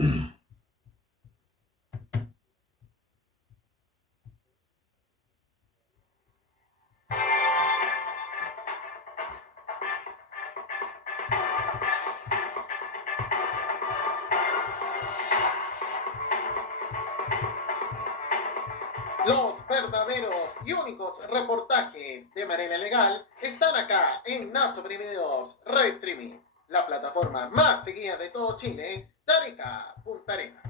Los verdaderos y únicos reportajes de manera legal están acá en Nacho Videos Red Streaming, la plataforma más seguida de todo Chile, Tarica Punta Arenas.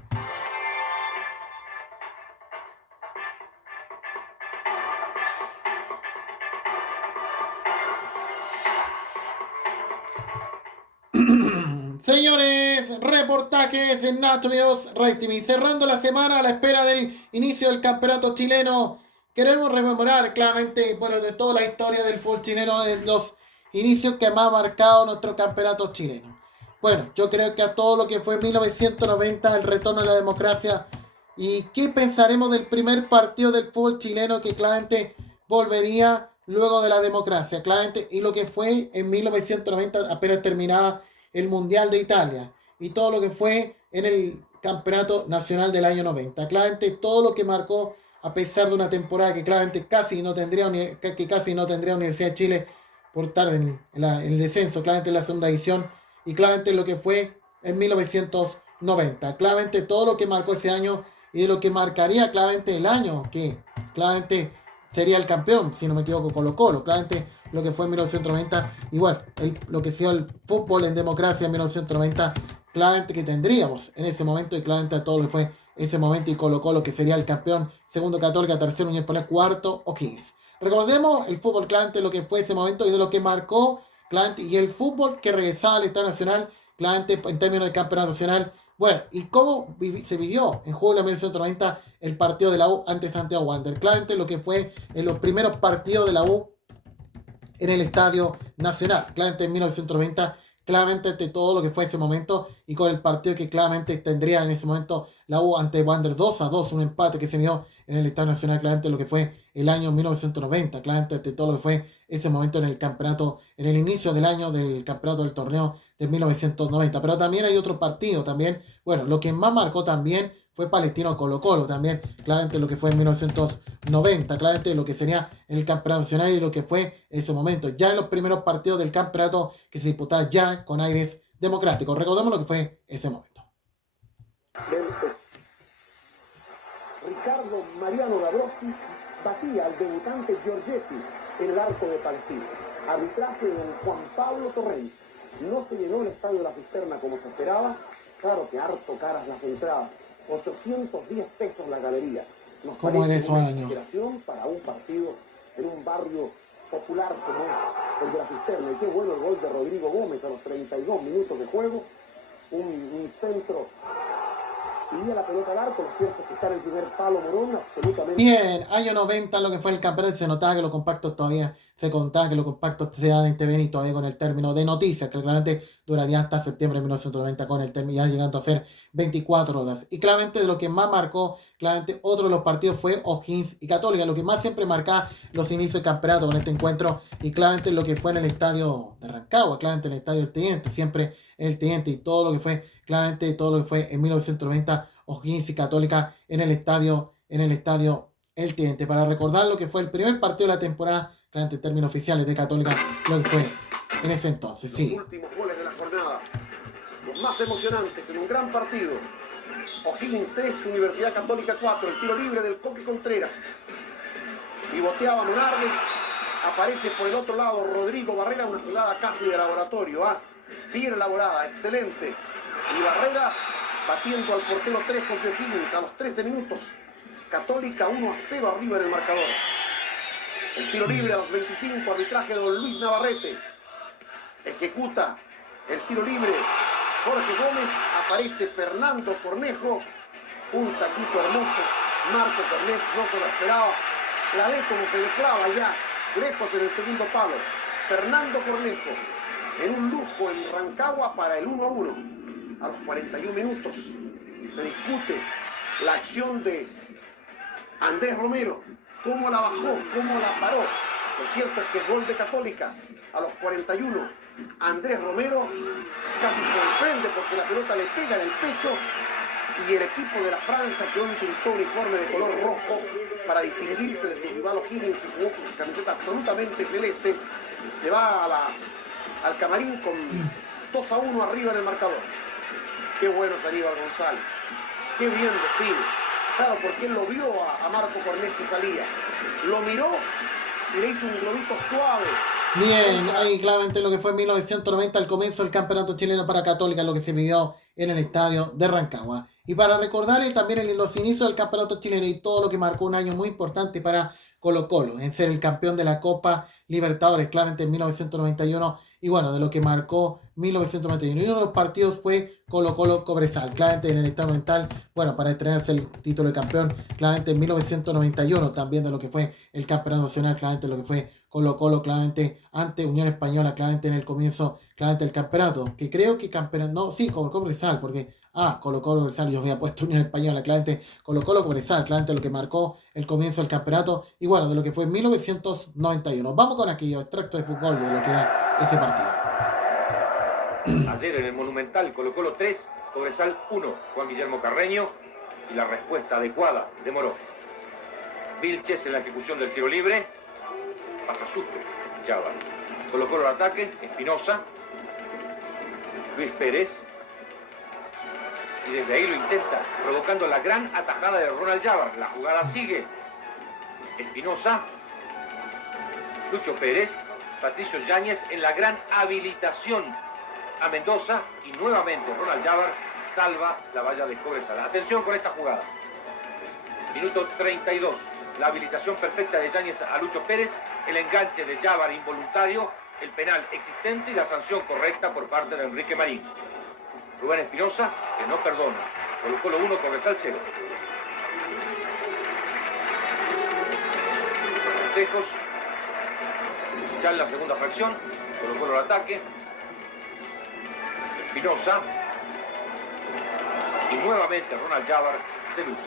Señores, reportajes en Nacho Videos Red Streaming. Cerrando la semana a la espera del inicio del campeonato chileno. Queremos rememorar claramente, bueno, de toda la historia del fútbol chileno, de los inicios que más ha marcado nuestro campeonato chileno. Bueno, yo creo que a todo lo que fue 1990, el retorno a la democracia. ¿Y qué pensaremos del primer partido del fútbol chileno que claramente volvería luego de la democracia? Claramente, y lo que fue en 1990, apenas terminaba el Mundial de Italia y todo lo que fue en el Campeonato Nacional del año 90. Claramente todo lo que marcó, a pesar de una temporada que claramente casi no tendría Universidad de Chile por estar en el descenso, claramente en la segunda edición, y claramente lo que fue en 1990. Claramente todo lo que marcó ese año y de lo que marcaría claramente el año que claramente sería el campeón, si no me equivoco, Colo-Colo. Claramente lo que fue en 1990, igual, lo que sea el fútbol en democracia en 1990, claramente que tendríamos en ese momento, y claramente a todo lo que fue ese momento, y Colo-Colo que sería el campeón, segundo Católica, tercero Unión Española, cuarto o 15. Recordemos el fútbol, claramente lo que fue ese momento y de lo que marcó, claramente, y el fútbol que regresaba al Estado Nacional, claramente en términos del campeonato nacional. Bueno, y cómo se vivió en julio de 1990 el partido de la U ante Santiago Wander. Claramente lo que fue en los primeros partidos de la U en el Estadio Nacional. Claramente en 1990, claramente ante todo lo que fue ese momento y con el partido que claramente tendría en ese momento la U ante Wander 2-2, un empate que se dio en el Estadio Nacional, claramente lo que fue el año 1990, claramente ante todo lo que fue ese momento en el campeonato, en el inicio del año del campeonato del torneo de 1990. Pero también hay otro partido también, bueno, lo que más marcó también fue Palestino Colo-Colo también, claramente lo que fue en 1990, claramente lo que sería en el campeonato nacional y lo que fue en ese momento, ya en los primeros partidos del campeonato que se disputaba ya con aires democráticos. Recordemos lo que fue ese momento. Ricardo Mariano Dabrowski batía al debutante Giorgetti en el arco de Palestino. Arbitraje de don Juan Pablo Torrent. No se llenó el estadio de la Cisterna como se esperaba. Claro que harto caras las entradas. 810 pesos la galería. Nos ¿Cómo era eso, año? Para un partido en un barrio popular como es el de la Cisterna. Y qué bueno el gol de Rodrigo Gómez a los 32 minutos de juego. Un centro y a la pelota al arco, lo cierto es que está en el primer palo Morón, absolutamente. Bien, año 90, lo que fue el campeonato, se notaba que los compactos todavía, se contaba que los compactos se daban en TVN y todavía con el término de noticias, que claramente duraría hasta septiembre de 1990 con el término, ya llegando a ser 24 horas. Y claramente de lo que más marcó, claramente otro de los partidos fue O'Higgins y Católica, lo que más siempre marcaba los inicios del campeonato con este encuentro, y claramente lo que fue en el estadio de Rancagua, claramente en el estadio del Teniente, siempre el Teniente, y todo lo que fue, claramente todo lo que fue en 1990, O'Higgins y Católica en el estadio El Teniente, para recordar lo que fue el primer partido de la temporada, claramente en términos oficiales de Católica, lo que fue en ese entonces. Sí. Los últimos goles de la jornada, los más emocionantes en un gran partido. O'Higgins 3, Universidad Católica 4, el tiro libre del Coque Contreras. Pivoteaba Menardes, aparece por el otro lado Rodrigo Barrera, una jugada casi de laboratorio, bien elaborada, excelente. Y Barrera batiendo al portero Trejos de O'Higgins a los 13 minutos. Católica 1-0 arriba en el marcador. El tiro libre a los 25, arbitraje de don Luis Navarrete. Ejecuta el tiro libre Jorge Gómez, aparece Fernando Cornejo, un taquito hermoso. Marco Cornés no se lo esperaba, la ve como se le clava ya, lejos en el segundo palo. Fernando Cornejo, en un lujo en Rancagua para el 1-1. A los 41 minutos se discute la acción de Andrés Romero, cómo la bajó, cómo la paró. Lo cierto es que es gol de Católica. A los 41, Andrés Romero casi sorprende porque la pelota le pega en el pecho Y el equipo de la franja, que hoy utilizó uniforme de color rojo para distinguirse de su rival O'Higgins, que jugó con camiseta absolutamente celeste, se va al camarín con 2-1 arriba en el marcador. Qué bueno es Aníbal González, qué bien define. Claro, porque él lo vio a Marco Cornés que salía, lo miró y le hizo un globito suave. Bien, ahí claramente lo que fue en 1990, al comienzo del campeonato chileno para Católica, lo que se vivió en el estadio de Rancagua. Y para recordar también los inicios del campeonato chileno y todo lo que marcó un año muy importante para Colo-Colo, en ser el campeón de la Copa Libertadores, claramente en 1991, y bueno, de lo que marcó 1991. Y uno de los partidos fue Colo-Colo-Cobresal, claramente en el estadio mental, bueno, para estrenarse el título de campeón, claramente en 1991, también de lo que fue el campeonato nacional, claramente lo que fue Colo-Colo, claramente ante Unión Española, claramente en el comienzo, claramente el campeonato, que creo que campeonato, no, sí, Colo-Colo-Cobresal, porque, Colo-Colo-Cobresal, yo había puesto Unión Española, claramente Colo-Colo-Cobresal, claramente lo que marcó el comienzo del campeonato, y bueno, de lo que fue en 1991. Vamos con aquellos extractos de fútbol de lo que era ese partido. Ayer en el Monumental, Colo-Colo 3, Cobresal 1, Juan Guillermo Carreño, y la respuesta adecuada demoró. Vilches en la ejecución del tiro libre, pasa susto, Chávar. Colo-Colo al ataque, Espinosa, Luis Pérez, y desde ahí lo intenta, provocando la gran atajada de Ronald Chávar. La jugada sigue, Espinosa, Lucho Pérez, Patricio Yáñez en la gran habilitación a Mendoza, y nuevamente Ronald Chávar salva la valla de Cobresal. Atención con esta jugada. Minuto 32, la habilitación perfecta de Yáñez a Lucho Pérez, el enganche de Chávar involuntario, el penal existente y la sanción correcta por parte de Enrique Marín. Rubén Espinosa, que no perdona. Colo-Colo 1, Cobresal 0. Festejos. Ya en la segunda fracción, Colo-Colo al ataque. Espinosa. Y nuevamente Ronald Chávar se luce.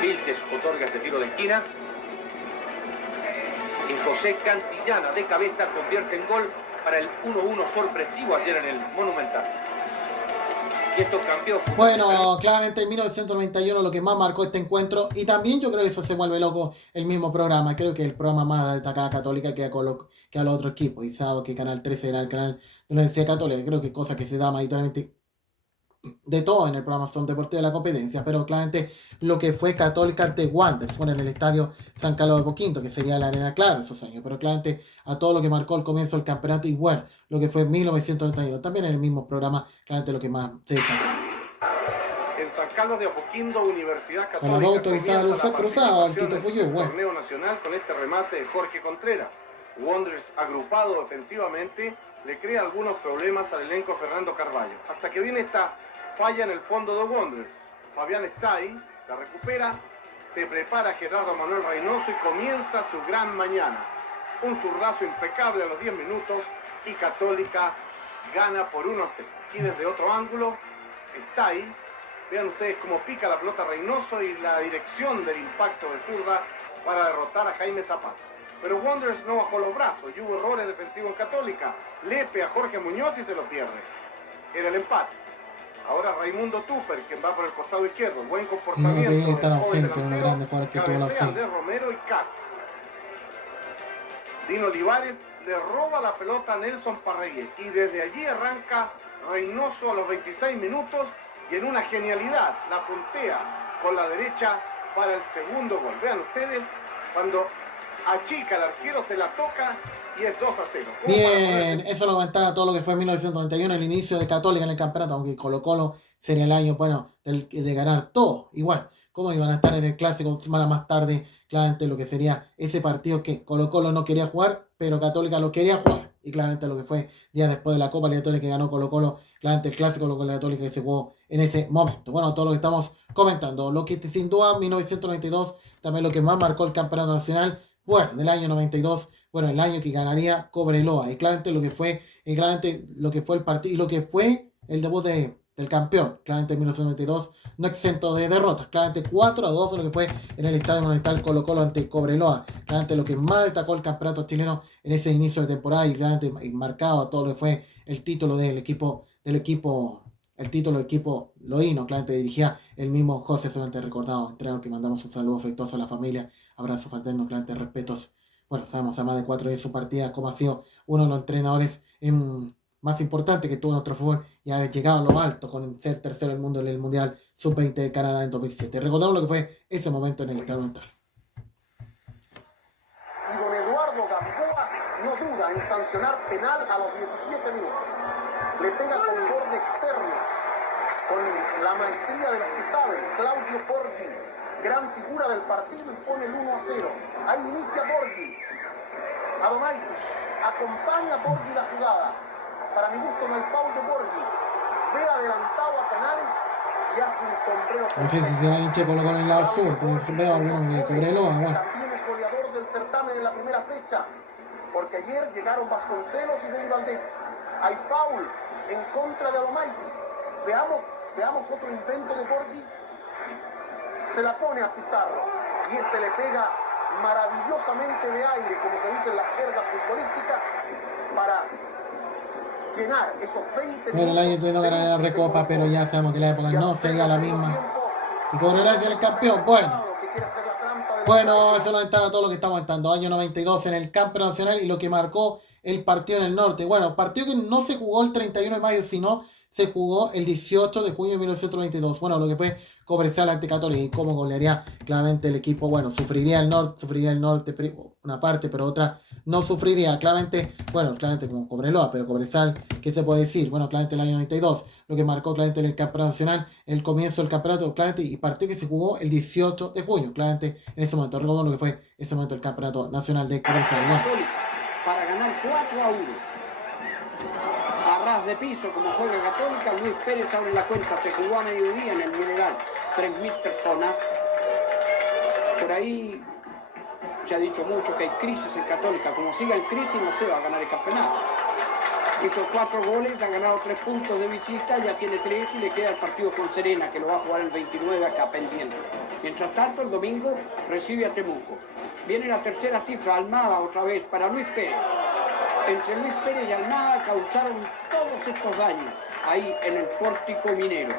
Vilches otorga ese tiro de esquina. Y José Cantillana de cabeza convierte en gol para el 1-1 sorpresivo ayer en el Monumental. Y esto cambió. Bueno, claramente en 1991 lo que más marcó este encuentro, y también yo creo que eso se vuelve loco el mismo programa. Creo que el programa más destacado Católica que a los otros equipos. Y sabe que Canal 13 era el canal de la Universidad Católica. Creo que cosa que se da mayoritariamente de todo en el programa son deportes de la competencia, pero claramente lo que fue Católica ante Wanderers, bueno, en el estadio San Carlos de Poquinto, que sería la Arena Claro esos años, pero claramente a todo lo que marcó el comienzo del campeonato, y bueno, lo que fue 1991, también en el mismo programa, claramente lo que más se destacó. En San Carlos de Apoquindo, Universidad Católica, Con la voz autorizada de Luzar Cruzado, el Tito Fuyú, bueno. Torneo nacional con este remate de Jorge Contreras. Wanderers, agrupado defensivamente, le crea algunos problemas al elenco Fernando Carvalho, hasta que viene esta falla en el fondo de Wanderers. Fabián está ahí, la recupera, se prepara Gerardo Manuel Reynoso y comienza su gran mañana. Un zurdazo impecable a los 10 minutos y Católica gana por 1-0. Y desde otro ángulo está ahí. Vean ustedes cómo pica la pelota Reynoso y la dirección del impacto de zurda para derrotar a Jaime Zapata. Pero Wanderers no bajó los brazos y hubo errores defensivos en Católica. Lepe a Jorge Muñoz y se lo pierde. Era el empate. Ahora Raimundo Tupper, quien va por el costado izquierdo. Buen comportamiento. No, que estar ausente, un grande jugador que tuvo la fe. De Romero y Katz. Dino Olivares le roba la pelota a Nelson Parregues. Y desde allí arranca Reynoso a los 26 minutos. Y en una genialidad la puntea con la derecha para el segundo gol. Vean ustedes, cuando achica el arquero, se la toca y es 2-0. Bien, eso lo comentaba todo lo que fue en 1991, el inicio de Católica en el campeonato, aunque Colo-Colo sería el año, bueno, de ganar todo. Igual, cómo iban a estar en el clásico semana más tarde, claramente lo que sería ese partido que Colo-Colo no quería jugar, pero Católica lo quería jugar. Y claramente lo que fue días después de la Copa Libertadores que ganó Colo-Colo, claramente el clásico con la Católica que se jugó en ese momento. Bueno, todo lo que estamos comentando, lo que sin duda 1992, también lo que más marcó el campeonato nacional, bueno, del año 92, bueno, el año que ganaría Cobreloa, y claramente lo que fue el partido y lo que fue el debut del campeón, claramente en 1992, no exento de derrotas, claramente 4-2 lo que fue en el Estadio Monumental Colo-Colo ante Cobreloa, claramente lo que más destacó el campeonato chileno en ese inicio de temporada, y claramente marcado todo lo que fue el título del equipo el título del equipo Loíno, claramente dirigía el mismo José Solante, recordado entrenador, que mandamos un saludo afectuoso a la familia, abrazo fraterno, claramente respetos. Bueno, sabemos a más de 4 años su partida, como ha sido uno de los entrenadores más importantes que tuvo nuestro fútbol y haber llegado a lo alto con ser tercero del mundo en el Mundial Sub-20 de Canadá en 2007. Recordamos lo que fue ese momento en el Estadio Mental. Y don Eduardo Gamboa no duda en sancionar penal a los 17 minutos. Le pega con borde externo, con la maestría del que sabe, Claudio Borghi, gran figura del partido, y pone el 1-0. Ahí inicia Borghi. Adomaitis acompaña Borghi la jugada. Para mi gusto no hay foul de Borghi. Ve adelantado a Canales y hace un sombrero. No sé si será hinche por lo con el lado sur, pero veo algunos de Cobreloa, bueno. También es goleador del certamen en la primera fecha, porque ayer llegaron Vasconcelos y Dani Valdés. Hay foul en contra de Adomaitis. Veamos otro intento de Borghi. Se la pone a Pizarro y este le pega maravillosamente de aire, como se dice en la jerga futbolística, para llenar esos 20 Bueno, el año que no ganar la Recopa, pero ya sabemos que la época no sería la misma. Y Cobreloa es el campeón. Bueno, eso nos está todo lo que estamos estando. Año 92 en el Campeonato Nacional y lo que marcó el partido en el norte. Bueno, partido que no se jugó el 31 de mayo, sino se jugó el 18 de junio de 1922. Bueno, lo que fue Cobresal ante Católica y cómo golearía claramente el equipo. Bueno, sufriría el norte una parte, pero otra no sufriría. Claramente como Cobreloa, pero Cobresal, ¿qué se puede decir? Bueno, claramente el año 92, lo que marcó claramente en el Campeonato Nacional, el comienzo del campeonato, claramente, y partido que se jugó el 18 de junio, claramente en ese momento. Recordamos lo que fue ese momento del Campeonato Nacional de Cobresal. Bueno. Para ganar 4-1. A ras de piso, como juega Católica, Luis Pérez abre la cuenta. Se jugó a mediodía en el Mineral, 3.000 personas. Por ahí se ha dicho mucho que hay crisis en Católica. Como siga el crisis, no se va a ganar el campeonato. Hizo 4 goles, ha ganado 3 puntos de visita, ya tiene 3 y le queda el partido con Serena, que lo va a jugar el 29 acá pendiente. Mientras tanto, el domingo recibe a Temuco. Viene la tercera cifra, Almada otra vez para Luis Pérez. Entre Luis Pérez y Almada causaron todos estos daños ahí en el pórtico minero.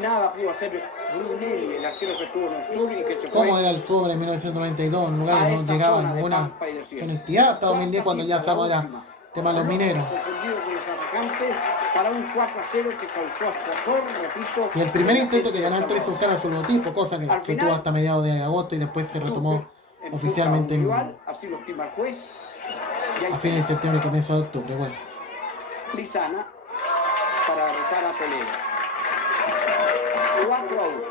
Nada pudo hacer Brunelli, el arquero que estuvo en el sur y que se fue. ¿Cómo era el cobre en 1992? En lugares no llegaba ninguna conectividad. Hasta 2010 cuando ya estamos era tema de los mineros. Para un 4-0 que causó escozor, repito. Y el primer intento que ganó el 3-0 a su logotipo, cosa que se tuvo hasta mediados de agosto y después se retomó oficialmente a fines de septiembre y comienzo de octubre. Bueno. Lizana para retar a Toledo. 4-1.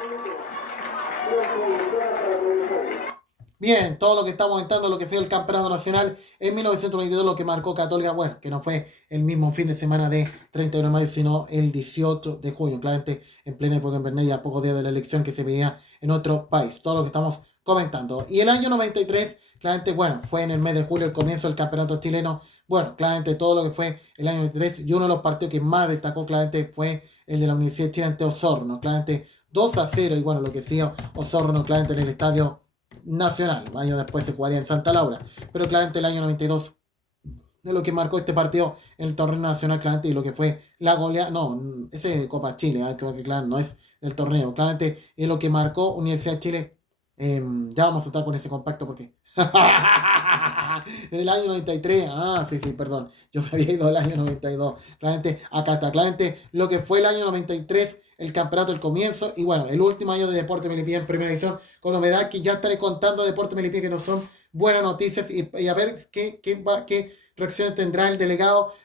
Bien, todo lo que estamos comentando, lo que fue el Campeonato Nacional en 1922, lo que marcó Católica, bueno, que no fue el mismo fin de semana de 31 de mayo, sino el 18 de junio, claramente en plena época invernal, a pocos días de la elección que se veía en otro país, todo lo que estamos comentando. Y el año 93, claramente, bueno, fue en el mes de julio el comienzo del Campeonato Chileno, bueno, claramente todo lo que fue el año 93, y uno de los partidos que más destacó claramente fue el de la Universidad de Chile ante Osorno, claramente 2-0, y bueno, lo que decía Osorno, claramente en el Estadio Nacional. Un año después se jugaría en Santa Laura, pero claramente el año 92 de lo que marcó este partido en el torneo nacional, claramente, y lo que fue la goleada, no, ese es de Copa Chile, creo que claro, no es del torneo, claramente es lo que marcó Universidad de Chile. Ya vamos a estar con ese compacto porque del año 93, sí, perdón, yo me había ido del año 92, claramente acá está, claramente lo que fue el año 93, el campeonato, el comienzo, y bueno, el último año de Deporte Melipilla en primera edición, con novedad que ya estaré contando de Deporte Melipilla, que no son buenas noticias, y a ver qué reacciones tendrá el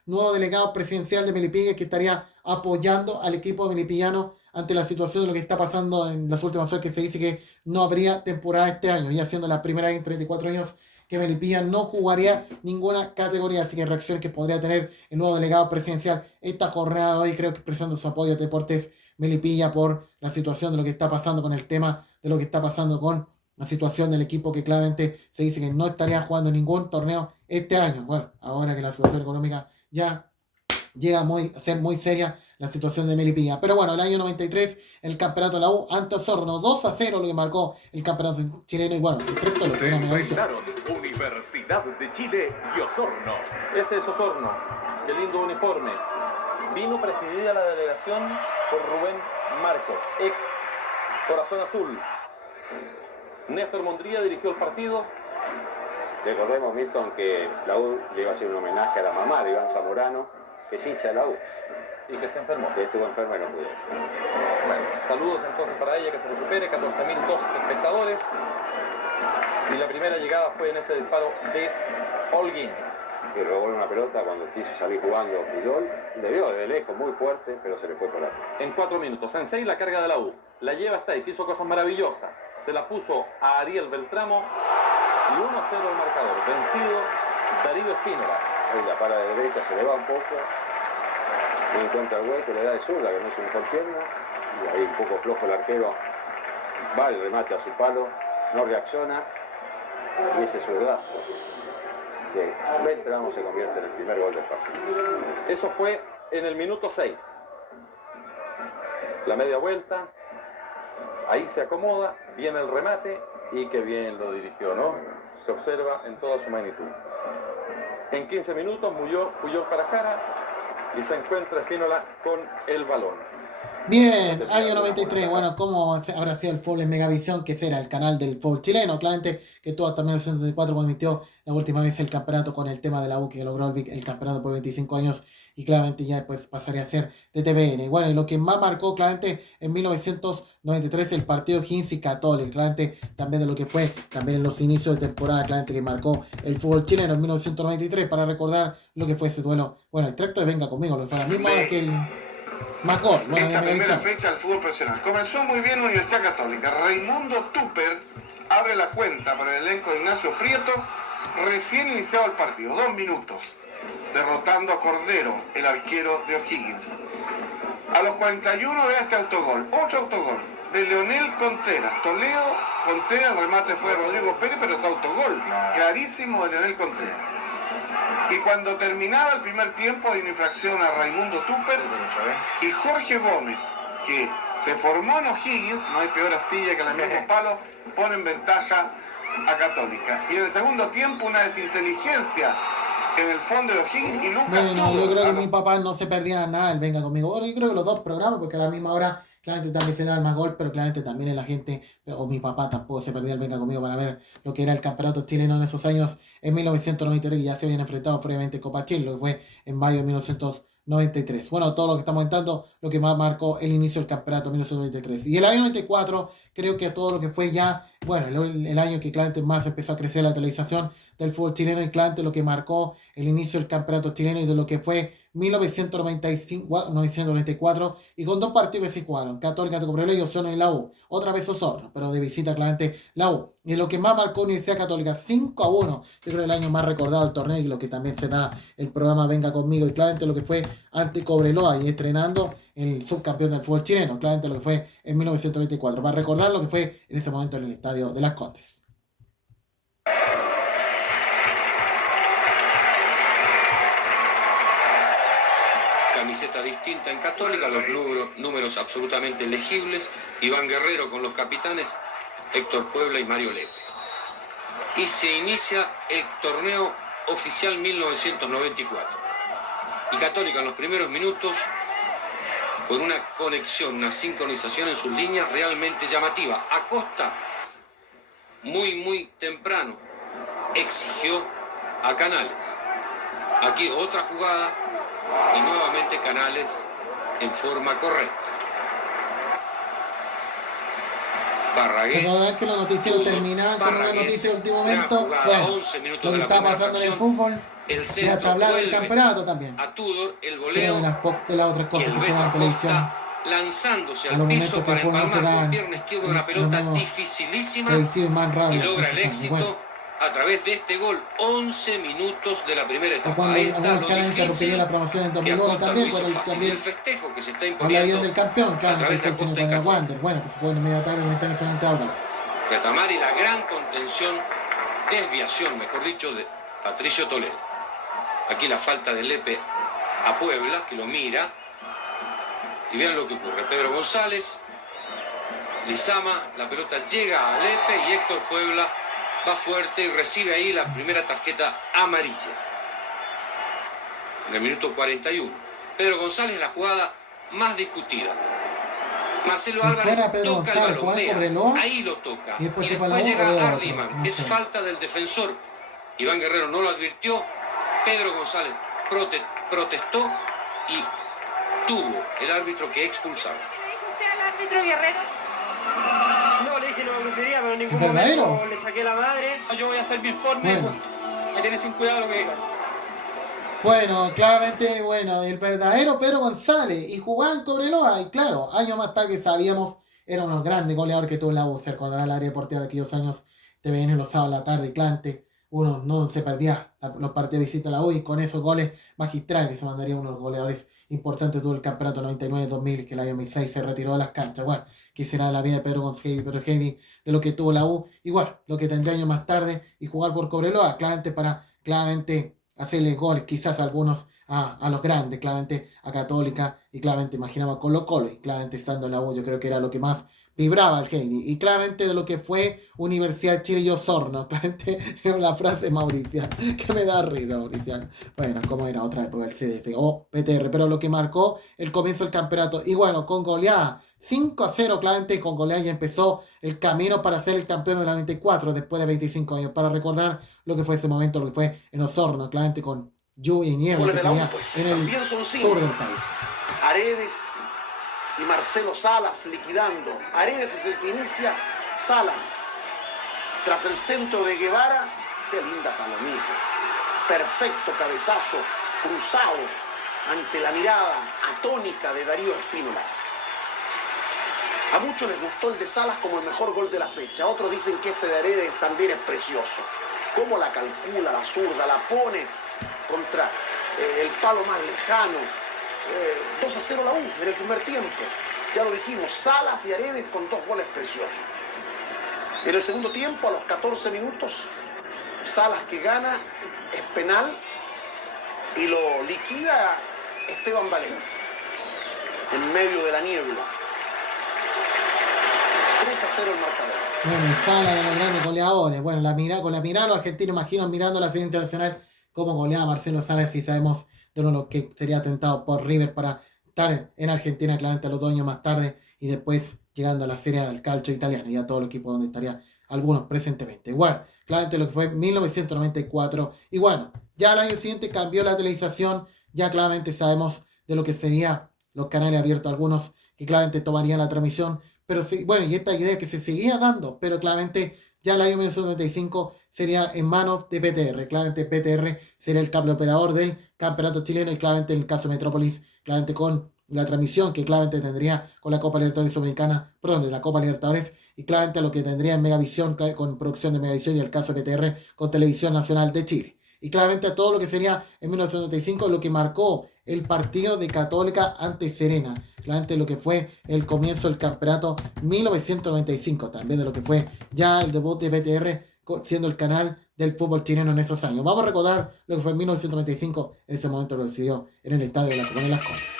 nuevo delegado presidencial de Melipilla, que estaría apoyando al equipo melipillano ante la situación de lo que está pasando en las últimas horas, que se dice que no habría temporada este año, ya siendo la primera vez en 34 años que Melipilla no jugaría ninguna categoría, así que reacción que podría tener el nuevo delegado presidencial esta jornada de hoy, creo que expresando su apoyo a Deportes Melipilla por la situación de lo que está pasando con el tema, de lo que está pasando con la situación del equipo, que claramente se dice que no estaría jugando ningún torneo este año. Bueno, ahora que la situación económica ya llega a ser muy seria, la situación de Melipilla. Pero bueno, el año 93, el campeonato de la U ante Osorno, 2-0 lo que marcó el campeonato chileno, y bueno, excepto lo que era Universidad de Chile y Osorno. Ese es Osorno, qué lindo uniforme. Vino presidida la delegación por Rubén Marcos, ex Corazón Azul. Néstor Mondría dirigió el partido. Recordemos, Milton, que la U le iba a hacer un homenaje a la mamá de Iván Zamorano, que es hincha de la U. Y que se enfermó. Que estuvo enferma y no pudo. Bueno, saludos entonces para ella, que se recupere. 14.002 espectadores. Y la primera llegada fue en ese disparo de Holguín. Y robó una pelota cuando quiso salir jugando Puyol. Le dio de lejos, muy fuerte, pero se le fue por ahí. En 4 minutos. En 6 la carga de la U. La lleva hasta ahí, hizo cosas maravillosas. Se la puso a Ariel Beltramo. Y 1-0 el marcador. Vencido Darío Espínola. Ahí la para de derecha, se le va un poco. No encuentra el hueco, le da de zurda, que no es su mejor pierna. Y ahí un poco flojo el arquero. Va el remate a su palo. No reacciona. Y ese zurdazo de Beltramo se convierte en el primer gol del partido. Eso fue en el minuto 6. La media vuelta. Ahí se acomoda. Viene el remate. Y qué bien lo dirigió, ¿no? Se observa en toda su magnitud. En 15 minutos Puyol para Jara y se encuentra Espínola con el balón. Bien, año 93, bueno, ¿cómo habrá sido el fútbol en Megavisión? Que será el canal del fútbol chileno, claramente que tuvo hasta 1994 cuando emitió la última vez el campeonato con el tema de la U que logró el campeonato por 25 años y claramente ya después pasaría a ser de TVN. Bueno, y lo que más marcó claramente en 1993 el partido Higgins y Católica, claramente también de lo que fue también en los inicios de temporada, claramente que marcó el fútbol chileno en 1993 para recordar lo que fue ese duelo. Bueno, el tracto de Venga Conmigo, lo fue a la misma hora que el Macor. Bueno, esta primera fecha del fútbol profesional. Comenzó muy bien Universidad Católica. Raimundo Tupper abre la cuenta para el elenco de Ignacio Prieto, recién iniciado el partido, 2 minutos, derrotando a Cordero, el arquero de O'Higgins. A los 41 vea este autogol, otro autogol, de Leonel Contreras. Toledo, Contreras, el remate fue de Rodrigo Pérez, pero es autogol, clarísimo de Leonel Contreras. Y cuando terminaba el primer tiempo hay una infracción a Raimundo Tupper y Jorge Gómez, que se formó en O'Higgins, no hay peor astilla que el mismo palo, pone en ventaja a Católica. Y en el segundo tiempo una desinteligencia en el fondo de O'Higgins y Lucas Bueno, Tudor. yo creo que mi papá no se perdía nada, el Venga Conmigo. Bueno, yo creo que los dos programas, porque a la misma hora claramente también se daba más gol, pero claramente también la gente, o mi papá tampoco se perdía el Venga Conmigo para ver lo que era el campeonato chileno en esos años, en 1993, que ya se habían enfrentado previamente Copa Chile, lo que fue en mayo de 1993. Bueno, todo lo que estamos comentando, lo que más marcó el inicio del campeonato 1993. Y el año 94, creo que todo lo que fue ya, bueno, el año que claramente más empezó a crecer la televisación del fútbol chileno y claramente lo que marcó el inicio del campeonato chileno y de lo que fue 1994 y con 2 partidos que se jugaron, Católica de Cobreloa y Osorno en la U, otra vez Osorno, pero de visita claramente la U. Y lo que más marcó Universidad Católica, 5-1, yo creo el año más recordado del torneo y lo que también se da el programa Venga Conmigo y claramente lo que fue ante Cobreloa y estrenando el subcampeón del fútbol chileno, claramente lo que fue en 1994, para recordar lo que fue en ese momento en el estadio de Las Condes. Camiseta distinta en Católica, los números absolutamente legibles, Iván Guerrero con los capitanes, Héctor Puebla y Mario Lepe. Y se inicia el torneo oficial 1994. Y Católica en los primeros minutos, con una conexión, una sincronización en sus líneas realmente llamativa. Acosta, muy temprano, exigió a Canales. Aquí otra jugada y nuevamente Canales en forma correcta. Barragués. Recordar que los noticieros terminan con una noticia de último momento. Bueno, lo que está pasando en el fútbol. Y hasta hablar del campeonato también. A Tudor, el Pero goleo. de las otras cosas que se dan en televisión. Lanzándose A al los piso momentos que para el fútbol no se empalmar dan con pierna izquierda una pelota dificilísima televisivo y más radio. y logra el éxito bueno, a través de este gol. 11 minutos de la primera o etapa. cuando Ahí está algunos lo canales interrumpirían difícil la promoción en que 2001 Acosta también, lo hizo cuando fácil. Y también el festejo que se está habla imponiendo bien del campeón, claro, a que través el de coaching Acosta y para Católica. Wander, bueno, que se puede en media tarde en solamente hablas. Retamar y la gran contención, desviación, mejor dicho, de Patricio Toledo. Aquí la falta de Lepe a Puebla, que lo mira. Y vean lo que ocurre. Pedro González, Lizama, la pelota llega a Lepe y Héctor Puebla va fuerte y recibe ahí la primera tarjeta amarilla. En el minuto 41. Pedro González, la jugada más discutida. Marcelo Y fuera Álvarez Pedro toca el González, balón, Juan vea, Cobreloa, ahí lo toca. y después Y se fue a la después U, o de llega otro, Arliman, no es sé. falta del defensor. Iván Guerrero no lo advirtió, Pedro González protestó y tuvo el árbitro que expulsar. ¿Le dijo usted al árbitro Guerrero? No, le dije no grosería, pero en ningún ¿Es verdadero? momento le saqué la madre. Yo voy a ser mi informe, Bueno. me tiene sin cuidado lo que diga. Bueno, claramente, bueno, el verdadero Pedro González y jugaba en Cobreloa. Y claro, años más tarde sabíamos, era uno grande goleador que tuvo en la U. Se recordará el área deportiva de aquellos años, TVN los sábados a la tarde, Claante. Uno no se perdía los partidos de visita a la U y con esos goles magistrales que se mandaría uno de los goleadores importantes todo el campeonato 99-2000, que el año 2006 se retiró de las canchas. Bueno, que será la vida de Pedro González, Pedro Geni, de lo que tuvo la U. Igual, lo que tendría años más tarde y jugar por Cobreloa, claramente hacerles goles, quizás algunos a los grandes, claramente a Católica y claramente imaginaba Colo-Colo y claramente estando en la U, yo creo que era lo que más vibraba el Geni y claramente de lo que fue Universidad de Chile y Osorno, claramente era la frase de Mauricio, que me da risa Mauricio. Bueno, como era otra época el CDF o PTR, pero lo que marcó el comienzo del campeonato y bueno, con goleada 5-0, claramente con goleada ya empezó el camino para ser el campeón del 94 después de 25 años, para recordar lo que fue ese momento, lo que fue en Osorno, claramente con lluvia y niebla Goles que de se la U, veía pues, en el también son cinco. sur del país. Aredes y Marcelo Salas liquidando. Aredes es el que inicia, Salas tras el centro de Guevara. Qué linda palomita. Perfecto cabezazo cruzado ante la mirada atónica de Darío Espínola. A muchos les gustó el de Salas como el mejor gol de la fecha. Otros dicen que este de Aredes también es precioso. Cómo la calcula, la zurda, la pone contra el palo más lejano. 2-0 la U en el primer tiempo. Ya lo dijimos, Salas y Aredes con dos goles preciosos. En el segundo tiempo, a los 14 minutos, Salas que gana, es penal y lo liquida Esteban Valencia en medio de la niebla. 3-0 el marcador. Bueno, y Sala era los grandes goleadores. Bueno, con la mirada los argentinos imagino mirando la serie internacional cómo goleaba Marcelo Salas y sabemos de uno de los que sería tentado por River para estar en Argentina claramente a los 2 años más tarde y después llegando a la Serie del Calcio italiano y a todo el equipo donde estaría algunos presentemente. Bueno, claramente lo que fue 1994 y bueno, ya al año siguiente cambió la televisación, ya claramente sabemos de lo que sería los canales abiertos, algunos que claramente tomarían la transmisión, pero sí, bueno, y esta idea que se seguía dando, pero claramente ya el año 1995 sería en manos de PTR. Claramente PTR sería el cable operador del campeonato chileno y claramente en el caso de Metrópolis, claramente con la transmisión que claramente tendría con la Copa Libertadores Sudamericana, perdón, de la Copa Libertadores y claramente lo que tendría en Megavisión con producción de Megavisión y el caso de PTR con Televisión Nacional de Chile. Y claramente todo lo que sería en 1995 lo que marcó el partido de Católica ante Serena. Claramente lo que fue el comienzo del campeonato 1995. También de lo que fue ya el debut de BTR siendo el canal del fútbol chileno en esos años. Vamos a recordar lo que fue en 1995. En ese momento lo recibió en el estadio de la Comuna de las Condes.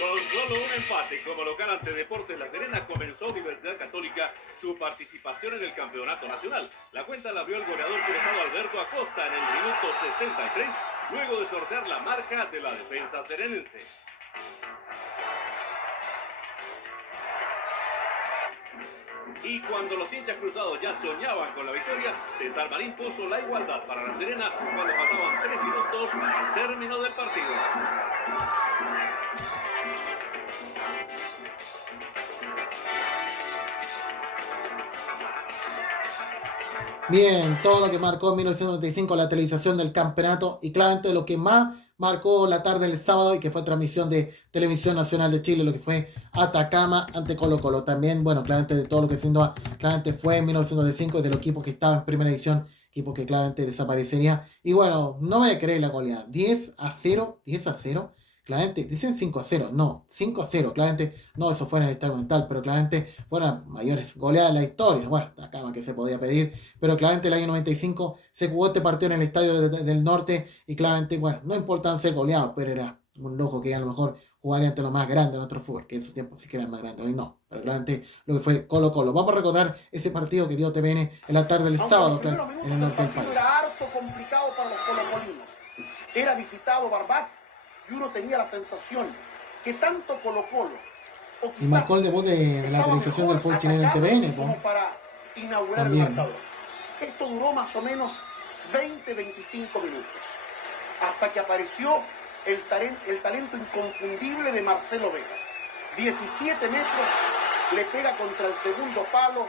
Con solo un empate como local ante Deportes La Serena comenzó Universidad Católica su participación en el campeonato nacional. La cuenta la abrió el goleador cruzado Alberto Acosta en el minuto 63, luego de sortear la marca de la defensa serenense. Y cuando los hinchas cruzados ya soñaban con la victoria, César Marín puso la igualdad para La Serena cuando pasaban 3 minutos al término del partido. Bien, todo lo que marcó en 1995 la televisación del campeonato y claramente lo que más marcó la tarde del sábado y que fue transmisión de Televisión Nacional de Chile, lo que fue Atacama ante Colo-Colo. También, bueno, claramente de todo lo que siendo, claramente fue en 1995 de los equipos que estaban en primera edición, equipos que claramente desaparecería. Y bueno, no me creer la goleada, 10-0, claramente, dicen 5-0, no, 5-0, claramente, no, eso fue en el Estadio Monumental, pero claramente fueron las mayores goleadas de la historia, bueno, la cama que se podía pedir, pero claramente el año 95 se jugó este partido en el Estadio del Norte, y claramente, bueno, no importaban ser goleados, pero era un lujo que a lo mejor jugaría ante los más grandes de nuestro fútbol, que en esos tiempos sí que eran más grandes, hoy no, pero claramente lo que fue Colo-Colo. Vamos a recordar ese partido que dio TVN en la tarde del sábado, claro, en el norte del país. Era harto complicado para los colocolinos, era visitado Barbac, y uno tenía la sensación que tanto Colo-Colo O Y marcó el debut de la estaba televisación del mejor fútbol chileno en atacando TVN, como po. para inaugurar el También. marcador. Esto duró más o menos 20-25 minutos, hasta que apareció el talento inconfundible de Marcelo Vega. 17 metros, le pega contra el segundo palo,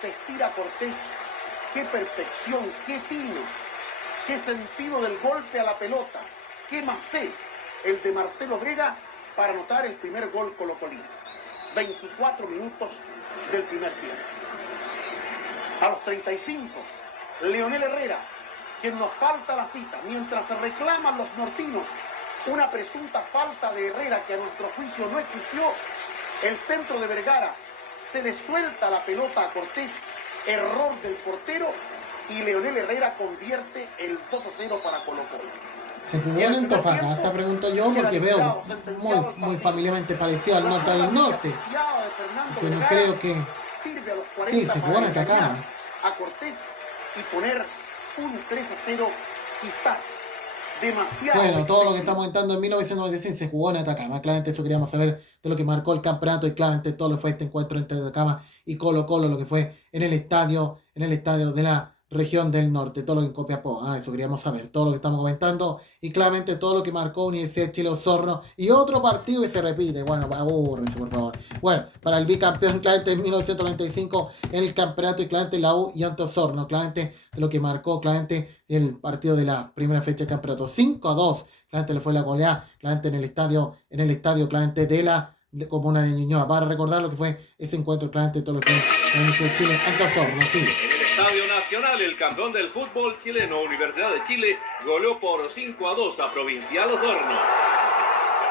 se estira Cortés. Qué perfección, qué tino, qué sentido del golpe a la pelota, qué macé el de Marcelo Vega para anotar el primer gol colocolino. 24 minutos del primer tiempo. A los 35, Leonel Herrera, quien nos falta la cita, mientras se reclaman los nortinos una presunta falta de Herrera que a nuestro juicio no existió, el centro de Vergara, se le suelta la pelota a Cortés, error del portero, y Leonel Herrera convierte el 2-0 para Colo-Colo. Se jugó en Antofagasta, pregunto yo, porque veo muy familiarmente parecido al norte del norte. Que no creo que... Sí, se jugó en Atacama. A Cortés y poner un 3-0 quizás demasiado. Bueno, todo lo que estamos comentando en 1996 se jugó en Atacama. Claramente eso queríamos saber de lo que marcó el campeonato y claramente todo lo que fue este encuentro entre Atacama y Colo-Colo, lo que fue en el estadio de la región del norte, todo lo que en Copiapó, eso queríamos saber, todo lo que estamos comentando y claramente todo lo que marcó Universidad de Chile Osorno y otro partido que se repite, bueno, abúrrense por favor. Bueno, para el bicampeón claramente en 1995 en el campeonato y claramente la U y ante Osorno, claramente de lo que marcó claramente el partido de la primera fecha del campeonato, 5-2, claramente le fue la goleada, claramente en el estadio claramente de la comuna de Ñuñoa, para recordar lo que fue ese encuentro, claramente todo lo que fue la Universidad de Chile ante Osorno, sí. Estadio Nacional, el campeón del fútbol chileno, Universidad de Chile, goleó por 5-2 a Provincial Osorno.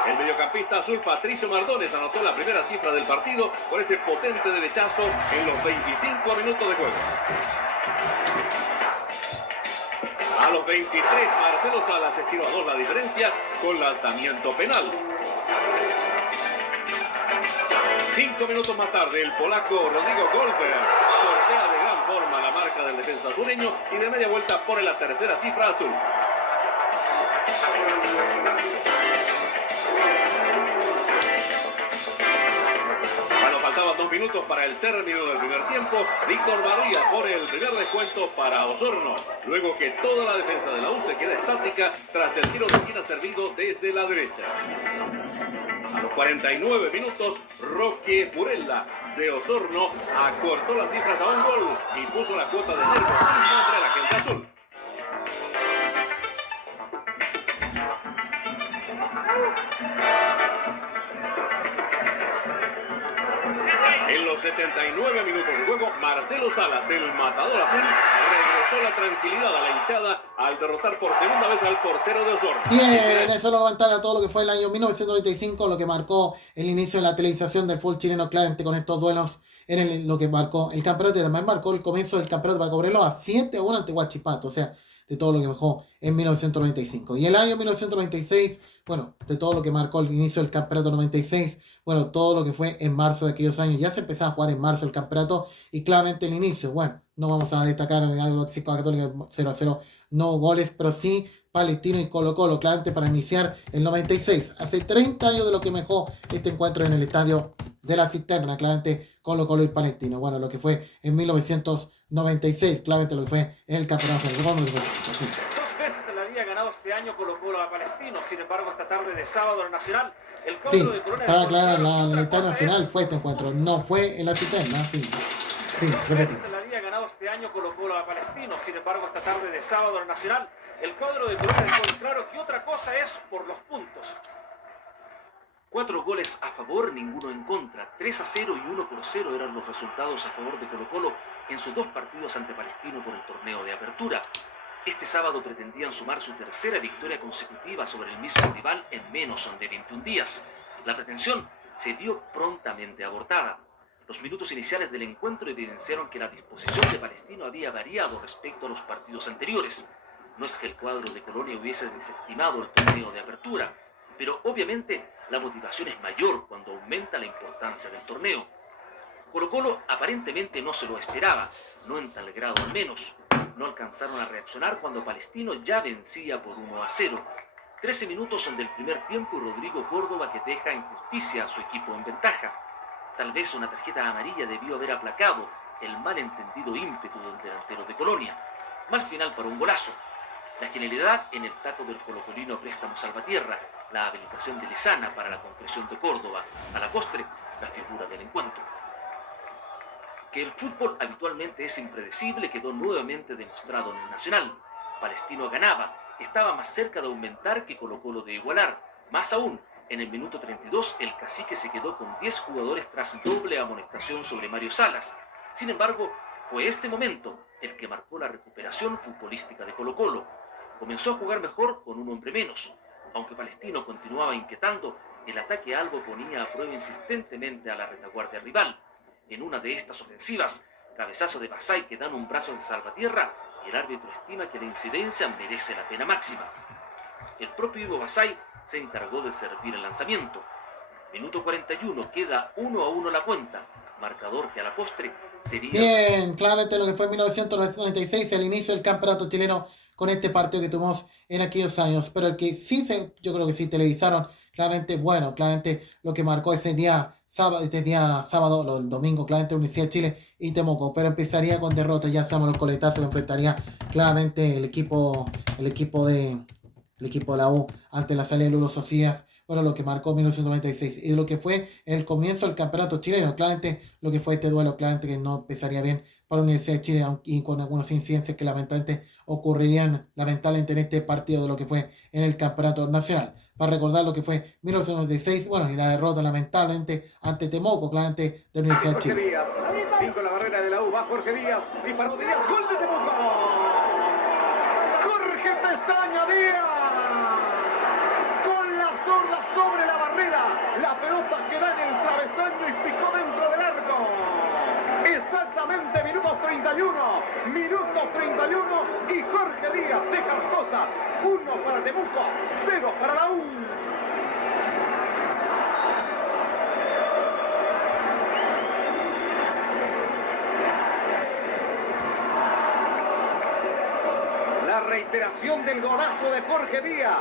El mediocampista azul Patricio Mardones anotó la primera cifra del partido con ese potente derechazo en los 25 minutos de juego. A los 23, Marcelo Salas estiró a 2 la diferencia con lanzamiento penal. 5 minutos más tarde, el polaco Rodrigo Goldberg sortea de gran forma la marca del defensa sureño y de media vuelta pone la tercera cifra azul. Cuando faltaban 2 minutos para el término del primer tiempo, Víctor Badía pone el primer descuento para Osorno, luego que toda la defensa de la U se queda estática tras el tiro de esquina servido desde la derecha. A los 49 minutos, Roque Burella de Osorno acortó las cifras a un gol y puso la cuota de nervios entre la gente azul. En los 79 minutos de juego, Marcelo Salas, el matador azul, regresó la tranquilidad a la hinchada al derrotar por segunda vez al portero de Osorno. Bien, eso lo comentar a todo lo que fue el año 1995, lo que marcó el inicio de la televisación del fútbol chileno, claramente con estos duelos en lo que marcó el campeonato y además marcó el comienzo del campeonato para Cobreloa a 7-1 ante Huachipato, o sea, de todo lo que marcó en 1995. Y el año 1996, bueno, de todo lo que marcó el inicio del campeonato 96, bueno, todo lo que fue en marzo de aquellos años, ya se empezaba a jugar en marzo el campeonato y claramente el inicio, bueno, no vamos a destacar en algo de Católica 0-0, no goles, pero sí Palestino y Colo-Colo, claramente para iniciar el 96, hace 30 años de lo que mejor este encuentro en el estadio de la Cisterna, claramente Colo-Colo y Palestino, bueno, lo que fue en 1996, claramente lo que fue en el campeonato del Romo. Dos veces se le había ganado este año Colo-Colo a Palestino, sin embargo esta tarde de sábado en Nacional, el sí, cuadro de Corona para aclarar, en el estadio nacional fue este encuentro, no fue en la Cisterna, sí. Sí, dos veces se le había ganado este año Colo-Colo a Palestino, sin embargo esta tarde de sábado en Nacional, el cuadro de Corona dejó en claro que otra cosa es por los puntos. 4 goles a favor, ninguno en contra. 3-0 y 1-0 eran los resultados a favor de Colo-Colo en sus 2 partidos ante Palestino por el torneo de apertura. Este sábado pretendían sumar su tercera victoria consecutiva sobre el mismo rival en menos de 21 días. La pretensión se vio prontamente abortada. Los minutos iniciales del encuentro evidenciaron que la disposición de Palestino había variado respecto a los partidos anteriores. No es que el cuadro de Colonia hubiese desestimado el torneo de apertura, pero obviamente la motivación es mayor cuando aumenta la importancia del torneo. Colo-Colo aparentemente no se lo esperaba, no en tal grado al menos. No alcanzaron a reaccionar cuando Palestino ya vencía por 1-0. 13 minutos del primer tiempo y Rodrigo Córdoba que deja en justicia a su equipo en ventaja. Tal vez una tarjeta amarilla debió haber aplacado el malentendido ímpetu del delantero de Colonia. Mal final para un golazo. La genialidad en el taco del colocolino préstamo Salvatierra, la habilitación de Lezana para la concreción de Córdoba, a la postre, la figura del encuentro. Que el fútbol habitualmente es impredecible quedó nuevamente demostrado en el Nacional. Palestino ganaba, estaba más cerca de aumentar que Colo-Colo de igualar. Más aún, en el minuto 32 el Cacique se quedó con 10 jugadores tras doble amonestación sobre Mario Salas. Sin embargo, fue este momento el que marcó la recuperación futbolística de Colo-Colo. Comenzó a jugar mejor con un hombre menos. Aunque Palestino continuaba inquietando, el ataque albo ponía a prueba insistentemente a la retaguardia rival. En una de estas ofensivas, cabezazo de Basay que dan un brazo de Salvatierra, y el árbitro estima que la incidencia merece la pena máxima. El propio Ivo Basay se encargó de servir el lanzamiento. Minuto 41, queda 1-1 la cuenta, marcador que a la postre sería... Bien, claramente lo que fue en 1996, el inicio del campeonato chileno con este partido que tuvimos en aquellos años, pero el que sí yo creo que sí televisaron, claramente lo que marcó ese día sábado, el domingo, claramente Universidad de Chile y Temuco, pero empezaría con derrota, ya sabemos los coletazos que enfrentaría claramente el equipo de la U ante la salida de Lulo Socias. Bueno, lo que marcó 1996 y lo que fue el comienzo del campeonato chileno, claramente lo que fue este duelo, claramente que no empezaría bien para la Universidad de Chile y con algunas incidencias que lamentablemente ocurrirían en este partido de lo que fue en el campeonato nacional. Para recordar lo que fue 1996, bueno, y la derrota lamentablemente ante Temuco, claramente de la Universidad de Chile. Díaz, cinco la barrera de la U, va Jorge Díaz, disparó Díaz, gol de Temuco. Jorge Pestaña Díaz. Sobre la barrera, la pelota queda en el travesaño y picó dentro del arco. Exactamente minuto 31 y Jorge Díaz de Cartosa, 1 para Temuco, 0 para la U. La reiteración del golazo de Jorge Díaz.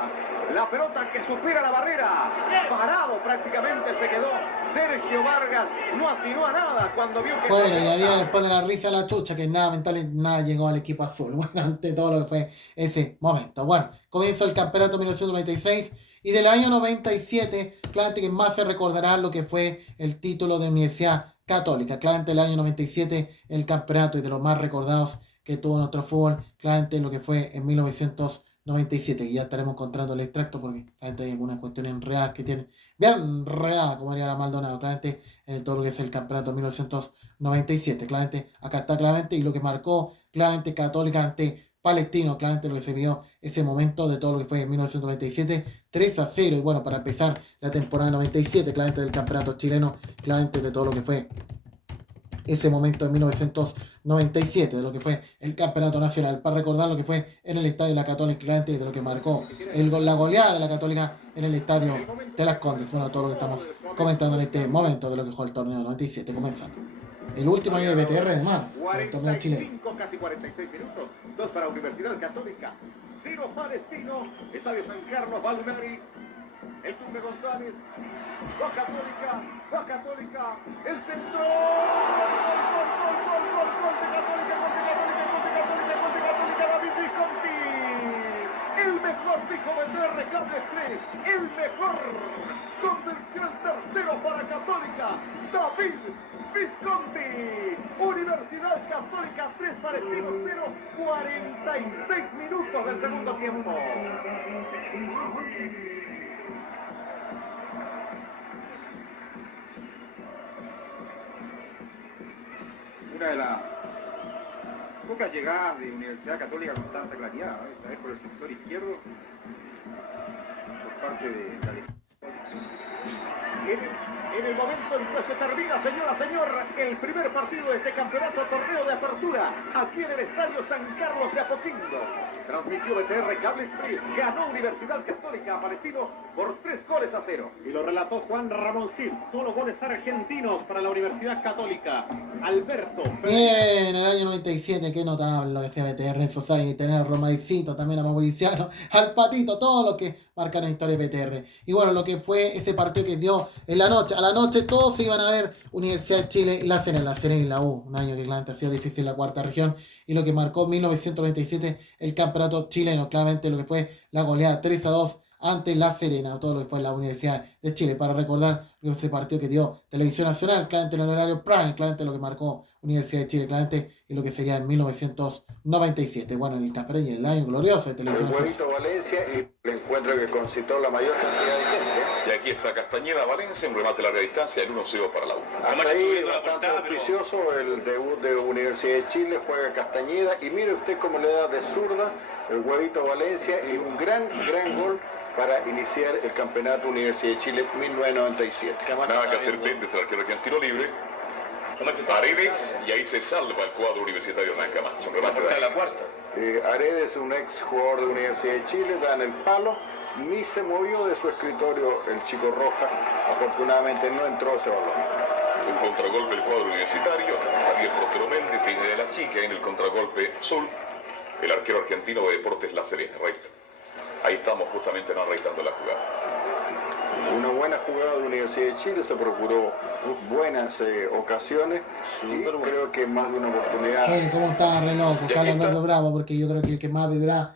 La pelota que supera la barrera. Parado prácticamente se quedó. Sergio Vargas no atinó a nada cuando vio que... Bueno, y a día después de la risa a la chucha, que nada llegó al equipo azul. Bueno, ante todo lo que fue ese momento. Bueno, comienza el campeonato 1996 y del año 97, claramente que más se recordará lo que fue el título de Universidad Católica. Claramente el año 97, el campeonato y de los más recordados que tuvo nuestro fútbol, claramente lo que fue en 1997, que ya estaremos encontrando el extracto porque claramente hay algunas cuestiones enredadas que tienen, bien enredadas, como haría la Maldonado, claramente en todo lo que es el campeonato 1997, claramente, acá está claramente, y lo que marcó claramente Católica ante Palestino, claramente lo que se vio ese momento de todo lo que fue en 1997, 3-0, y bueno, para empezar la temporada 97, claramente del campeonato chileno, claramente de todo lo que fue ese momento en 1997, de lo que fue el campeonato nacional, para recordar lo que fue en el estadio de la Católica, claramente de lo que marcó la goleada de la Católica en el estadio de las Condes. Bueno, todo lo que estamos comentando en este momento de lo que fue el torneo 97, comenzando el último año de BTR de marzo, el torneo chileno. Casi 46 minutos, 2 para Universidad Católica, 0 Palestino, Estadio San Carlos, Valmeri, el Tumbe González, va Católica, el centro, gol de Católica, David Visconti, el mejor dijo BTR Cables 3, el mejor, convirtió el tercero para Católica, David Visconti, Universidad Católica 3, Palestino 0, 46 minutos del segundo tiempo. Una de las pocas llegadas de Universidad Católica con tanta claridad, esta vez por el sector izquierdo, por parte de la... En el momento en que se termina, señor, el primer partido de este campeonato torneo de apertura, aquí en el Estadio San Carlos de Apoquindo. Transmitió BTR Cables 3, ganó Universidad Católica a Palestino por 3-0. Y lo relató Juan Ramón Cid, solo goles argentinos para la Universidad Católica. Alberto. Bien, el año 97, qué notable lo que sea BTR Society, tener a Romaicito, también a Mauriciano, al Patito, todo lo que marcan la historia de BTR. Y bueno, lo que fue ese partido que dio en la noche, a la noche todos se iban a ver Universidad de Chile y La Serena y la U. Un año que claramente ha sido difícil en la cuarta región y lo que marcó 1997 el campeonato chileno, claramente lo que fue la goleada 3-2 ante La Serena, todo lo que fue la Universidad de Chile, para recordar ese partido que dio Televisión Nacional, claramente en el horario prime, claramente lo que marcó Universidad de Chile, claramente y lo que sería en 1997. Bueno, en el campeonato y en el año glorioso de Televisión Nacional. El Huevito Valencia y el encuentro que concitó la mayor cantidad de gente. Y aquí está Castañeda Valencia, en remate a larga distancia, el 1-0 para la U. Hasta ahí bastante auspicioso el debut de Universidad de Chile, juega Castañeda y mire usted cómo le da de zurda el Huevito Valencia y un gran gol para iniciar el campeonato Universidad de Chile 1997. Nada que hacer desde el arquero argentino libre. Paredes, y ahí se salva el cuadro universitario Hernán Camacho. Un remate de la cuarta. Aredes, un ex jugador de Universidad de Chile, da en el palo, ni se movió de su escritorio el chico Roja. Afortunadamente no entró ese balón. Un contragolpe del cuadro universitario. Salía el portero Méndez, viene de la chica en el contragolpe azul. El arquero argentino de Deportes La Serena, recto. Ahí estamos justamente narrando la jugada. Una buena jugada de Universidad de Chile, se procuró buenas ocasiones y creo que más de una oportunidad. ¿Cómo está re loco? Carlos Alberto Bravo, porque yo creo que el que más vibraba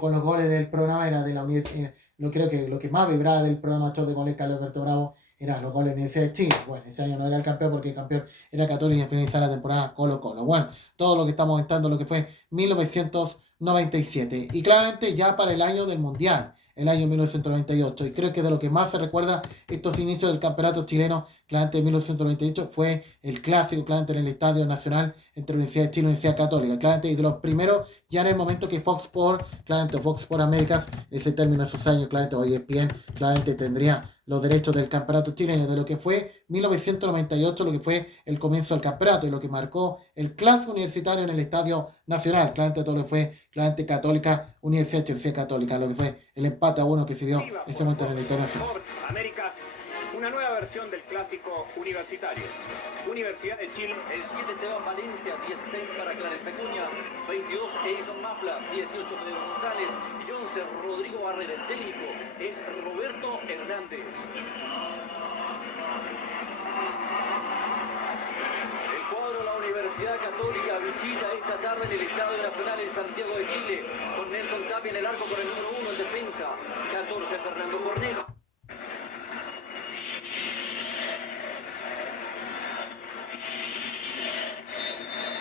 con los goles del programa era de la Universidad. Creo que lo que más vibraba del programa show de goles Carlos Alberto Bravo eran los goles de la Universidad de Chile. Bueno, ese año no era el campeón porque el campeón era Católica y finalizar la temporada Colo-Colo. Bueno, todo lo que estamos comentando, lo que fue 1997. Y claramente ya para el año del Mundial, el año 1998. Y creo que de lo que más se recuerda estos inicios del campeonato chileno, claramente en 1998, fue el clásico, claramente en el Estadio Nacional, entre Universidad de Chile y Universidad Católica. Claramente, y de los primeros, ya en el momento que Fox Sports, claramente Fox Sports Américas, ese término, esos años, claramente, o ESPN, claramente tendría los derechos del campeonato chileno, de lo que fue 1998, lo que fue el comienzo del campeonato y lo que marcó el clásico universitario en el Estadio Nacional, claramente todo lo que fue, claramente Católica, Universidad de Chile Católica, lo que fue el empate a 1 que se dio en ese momento en el Estadio Nacional. Américas, una nueva versión del clásico universitario. Universidad de Chile. El 7 Esteban Valencia, 16 para Clarence Acuña, 22 Edison Mafla, 18 Pedro González y 11 Rodrigo Barrera. El técnico es Roberto Hernández. El cuadro de la Universidad Católica visita esta tarde en el Estadio Nacional en Santiago de Chile, con Nelson Tapia en el arco con el número 1 en defensa, 14 Fernando Cornelo.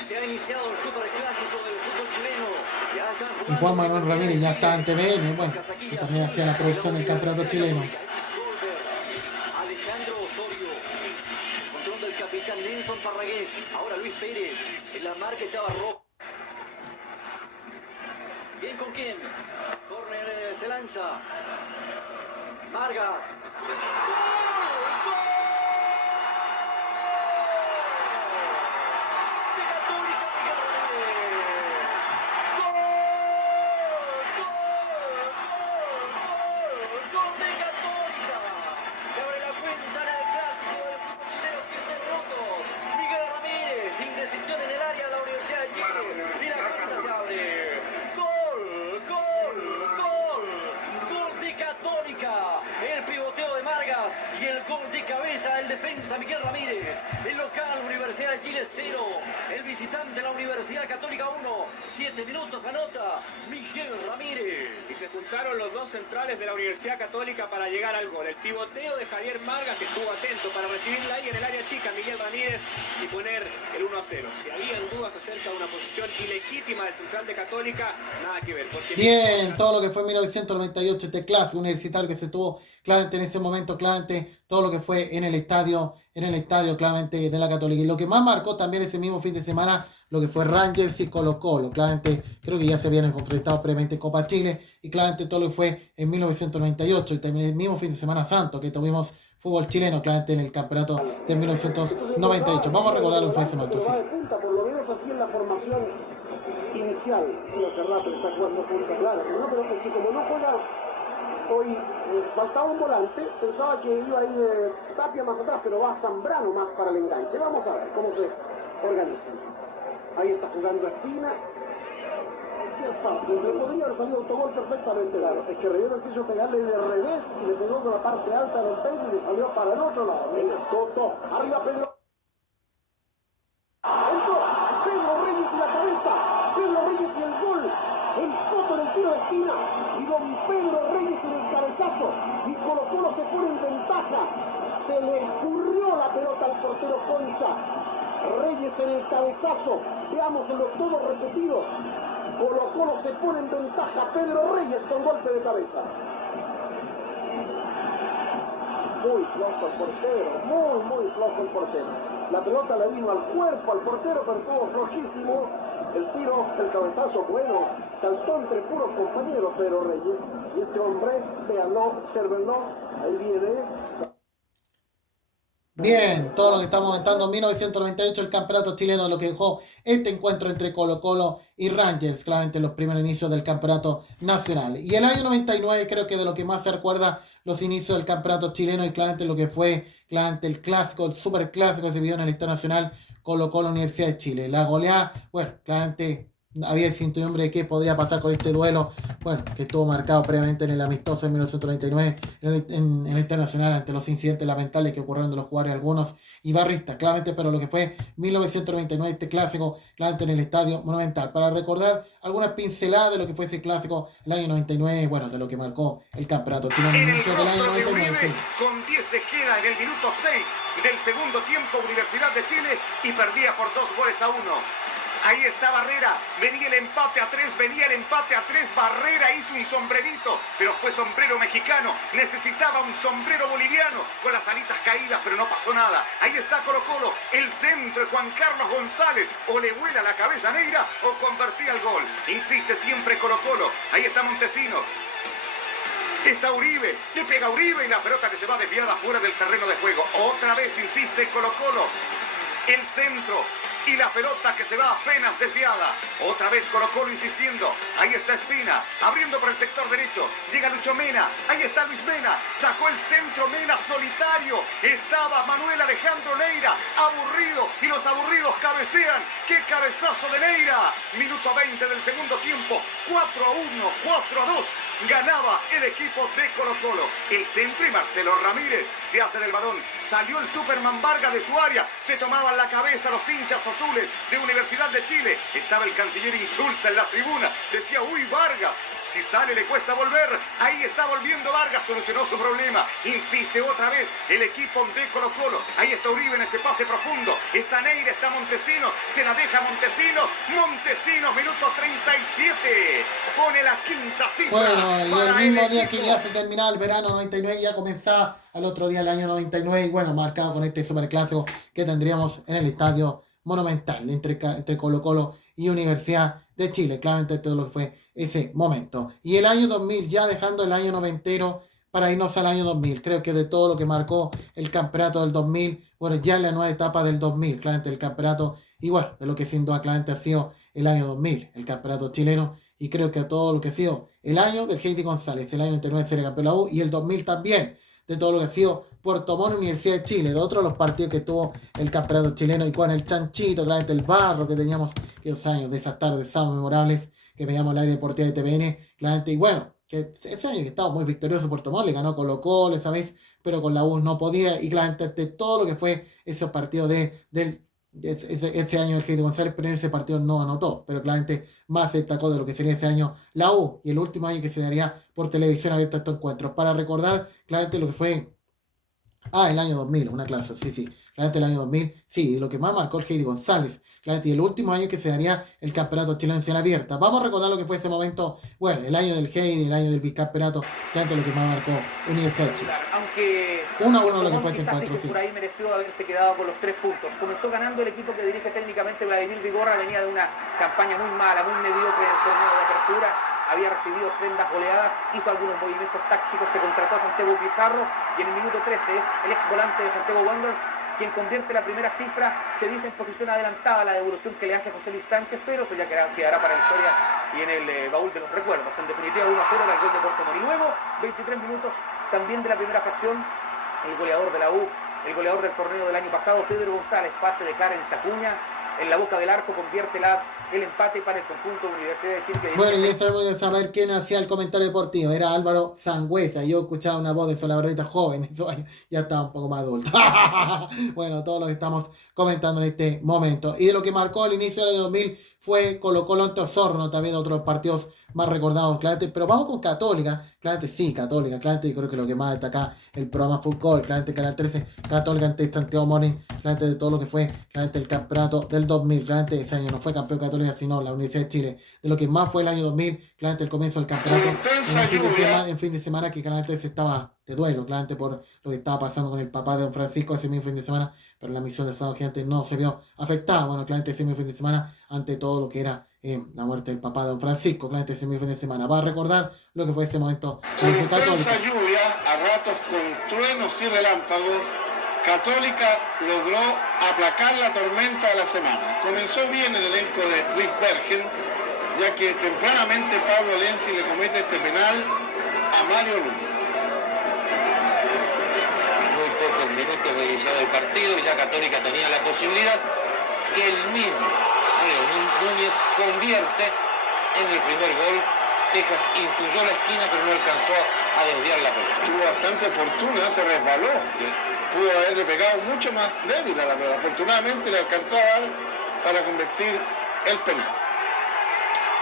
Se ha iniciado el superclásico del fútbol chileno. Y Juan Manuel Ramírez ya está en TVN, bueno, que también hacía la producción del campeonato chileno. Alejandro Osorio, control del capitán Nelson Parragués. Ahora Luis Pérez, en la marca estaba rojo. Bien, ¿con quién? Corner, se lanza. Vargas. Defensa Miguel Ramírez, el local Universidad de Chile 0, el visitante la Universidad Católica 1, 7 minutos anota Miguel Ramírez. Y se juntaron los dos centrales de la Universidad Católica para llegar al gol. El pivoteo de Javier Vargas estuvo atento para recibirla ahí en el área chica Miguel Ramírez y poner el 1-0. Si habían dudas acerca de una posición ilegítima del central de Católica, nada que ver. Porque bien, todo lo que fue 1998, este clásico universitario que se tuvo claramente en ese momento, claramente todo lo que fue en el estadio claramente de la Católica. Y lo que más marcó también ese mismo fin de semana, lo que fue Rangers y Colo-Colo. Claramente creo que ya se habían enfrentado previamente en Copa Chile y claramente todo lo que fue en 1998 y también el mismo fin de semana santo que tuvimos fútbol chileno claramente en el campeonato de 1998. Vamos a recordar lo que fue ese momento. Sí. Por lo menos así en la formación inicial. Sí, hace rato está jugando punta clara. Pero es que como no juega hoy, faltaba un volante, pensaba que iba a ir Tapia más atrás, pero va Zambrano más para el enganche. Vamos a ver cómo se organizan. Ahí está jugando Espina. parte. Le podría haber salido autogol perfectamente. Claro, es que Reyero quiso pegarle de revés y le pegó con la parte alta del pecho y le salió para el otro lado. Toto, arriba Pedro. Entró Pedro Reyes y la cabeza. Pedro Reyes y el gol. El Toto en el tiro de esquina. Y don Pedro Reyes en el cabezazo. Y Colo-Colo se pone en ventaja. Se le escurrió la pelota al portero Concha. Reyes en el cabezazo. Veámoslo todo repetido. Colo-Colo se pone en ventaja. Pedro Reyes con golpe de cabeza. Muy flojo el portero. Muy flojo el portero. La pelota le vino al cuerpo al portero, pero estuvo flojísimo. El tiro, el cabezazo, bueno, saltó entre puros compañeros Pedro Reyes. Y este hombre, véanlo, observenlo. Ahí viene. Bien, todo lo que estamos comentando, 1998, el campeonato chileno, lo que dejó este encuentro entre Colo-Colo y Rangers, claramente en los primeros inicios del campeonato nacional. Y el año 99 creo que de lo que más se recuerda los inicios del campeonato chileno y claramente lo que fue claramente el clásico, el super clásico que se vivió en el Estadio Nacional, Colo-Colo Universidad de Chile. La goleada, bueno, claramente había incertidumbre de qué podría pasar con este duelo, bueno, que estuvo marcado previamente en el amistoso de 1999 en el Internacional ante los incidentes lamentables que ocurrieron de los jugadores algunos y barristas, claramente, pero lo que fue 1999, este clásico, claramente en el Estadio Monumental. Para recordar algunas pinceladas de lo que fue ese clásico el año 99, bueno, de lo que marcó el campeonato chileno en el inicio del año 99. Sí. Con 10 se queda en el minuto 6 del segundo tiempo Universidad de Chile y perdía por 2-1. Ahí está Barrera, venía el empate a 3, Barrera hizo un sombrerito, pero fue sombrero mexicano, necesitaba un sombrero boliviano, con las alitas caídas, pero no pasó nada. Ahí está Colo-Colo, el centro de Juan Carlos González, o le vuela la cabeza negra o convertía el gol. Insiste siempre Colo-Colo, ahí está Montesino. Está Uribe, le pega Uribe y la pelota que se va desviada fuera del terreno de juego. Otra vez insiste Colo-Colo, el centro. Y la pelota que se va apenas desviada. Otra vez Colo-Colo insistiendo. Ahí está Espina, abriendo por el sector derecho. Llega Lucho Mena. Ahí está Luis Mena. Sacó el centro Mena solitario. Estaba Manuel Alejandro Neira. Aburrido. Y los aburridos cabecean. ¡Qué cabezazo de Neira! Minuto 20 del segundo tiempo. 4-1, 4-2. Ganaba el equipo de Colo-Colo. El centro y Marcelo Ramírez se hace del balón. Salió el Superman Vargas de su área. Se tomaban la cabeza los hinchas azules de Universidad de Chile. Estaba el canciller Insulza en la tribuna. Decía, uy, Vargas, si sale le cuesta volver. Ahí está volviendo Vargas, solucionó su problema. Insiste otra vez el equipo de Colo-Colo. Ahí está Uribe en ese pase profundo. Está Neira, está Montesino. Se la deja Montesino. Montesino, minuto 37. Pone la quinta cifra. Bueno, y el mismo día que ya se terminaba el verano 99, ya comenzaba al otro día el año 99. Y bueno, marcado con este superclásico que tendríamos en el Estadio Monumental entre Colo-Colo y Universidad de Chile. Claramente todo lo que fue ese momento. Y el año 2000, ya dejando el año noventero para irnos al año 2000. Creo que de todo lo que marcó el campeonato del 2000, bueno, ya en la nueva etapa del 2000, claramente el campeonato, y bueno, de lo que sin duda claramente ha sido el año 2000, el campeonato chileno, y creo que todo lo que ha sido el año del Heidi González, el año 99 serie campeón de la U, y el 2000 también, de todo lo que ha sido Puerto Montt, Universidad de Chile, de otros de los partidos que tuvo el campeonato chileno, y con el chanchito, claramente el barro que teníamos esos años, de esas tardes sábados memorables, que veíamos el aire deportivo de TVN, claramente, y bueno, que ese año que estaba muy victorioso Puerto Montt, le ganó Colo-Colo esa vez, pero con la U no podía, y claramente de todo lo que fue esos partidos ese año el Heidi González, pero en ese partido no anotó, pero claramente más se destacó de lo que sería ese año la U, y el último año que se daría por televisión abierta estos encuentros, para recordar claramente lo que fue el año 2000, una clase, sí, claramente el año 2000, sí, lo que más marcó el Heidi González, claramente, y el último año que se daría el campeonato chileno en abierta. Vamos a recordar lo que fue ese momento, bueno, el año del Heidi, el año del bicampeonato, claramente lo que más marcó Universidad de Chile. Aunque 1-1 lo que fue este encuentro, sí. Por ahí mereció haberse quedado con los 3 puntos. Comenzó ganando el equipo que dirige técnicamente Vladimir Vigorra, venía de una campaña muy mala, muy mediocre en el torneo de apertura, había recibido sendas goleadas, hizo algunos movimientos tácticos, se contrató a Santiago Pizarro y en el minuto 13 es el ex volante de Santiago Wanderers quien convierte la primera cifra, se dice en posición adelantada la devolución que le hace José Luis Sánchez, pero eso ya quedará para la historia y en el baúl de los recuerdos. En definitiva 1-0 el gol de Puerto Montt. Y luego, 23 minutos también de la primera fracción, el goleador de la U, el goleador del torneo del año pasado, Pedro González, pase de Karen Tacuña, en la boca del arco convierte el empate para el conjunto de Universidad de Chile. Bueno, y ya sabemos de saber quién hacía el comentario deportivo. Era Álvaro Sangüesa. Yo escuchaba una voz de Solabarrita joven. Eso ya estaba un poco más adulto. Bueno, todos los que estamos comentando en este momento. Y de lo que marcó el inicio del año 2000 fue Colo-Colo ante Osorno, también otros partidos más recordados, claramente. Pero vamos con Católica. Claramente sí, Católica. Claramente yo creo que lo que más destaca el programa Fútbol. Claramente Canal 13, Católica ante Santiago Morning. Claramente de todo lo que fue claramente el campeonato del 2000. Claramente ese año no fue campeón Católica, sino la Universidad de Chile. De lo que más fue el año 2000, claramente el comienzo del campeonato. En fin de semana que Canal 13 estaba de duelo, claramente por lo que estaba pasando con el papá de Don Francisco ese mismo fin de semana. Pero la misión de Sábado Gigante no se vio afectada. Bueno, claramente ese mismo fin de semana ante todo lo que era la muerte del papá de Don Francisco, claramente ese mismo fin de semana. Va a recordar lo que fue ese momento. Con intensa lluvia, a ratos con truenos y relámpagos, Católica logró aplacar la tormenta de la semana. Comenzó bien el elenco de Luis Bergen, ya que tempranamente Pablo Lenzi le comete este penal a Mario Núñez. Muy pocos minutos de iniciado el partido y ya Católica tenía la posibilidad que el mismo Mario Núñez convierte en el primer gol. Texas intuyó la esquina pero no alcanzó a desviar la pelota. Tuvo bastante fortuna, se resbaló. Sí. Pudo haberle pegado mucho más débil a la pelota. Afortunadamente le alcanzó a dar para convertir el penal.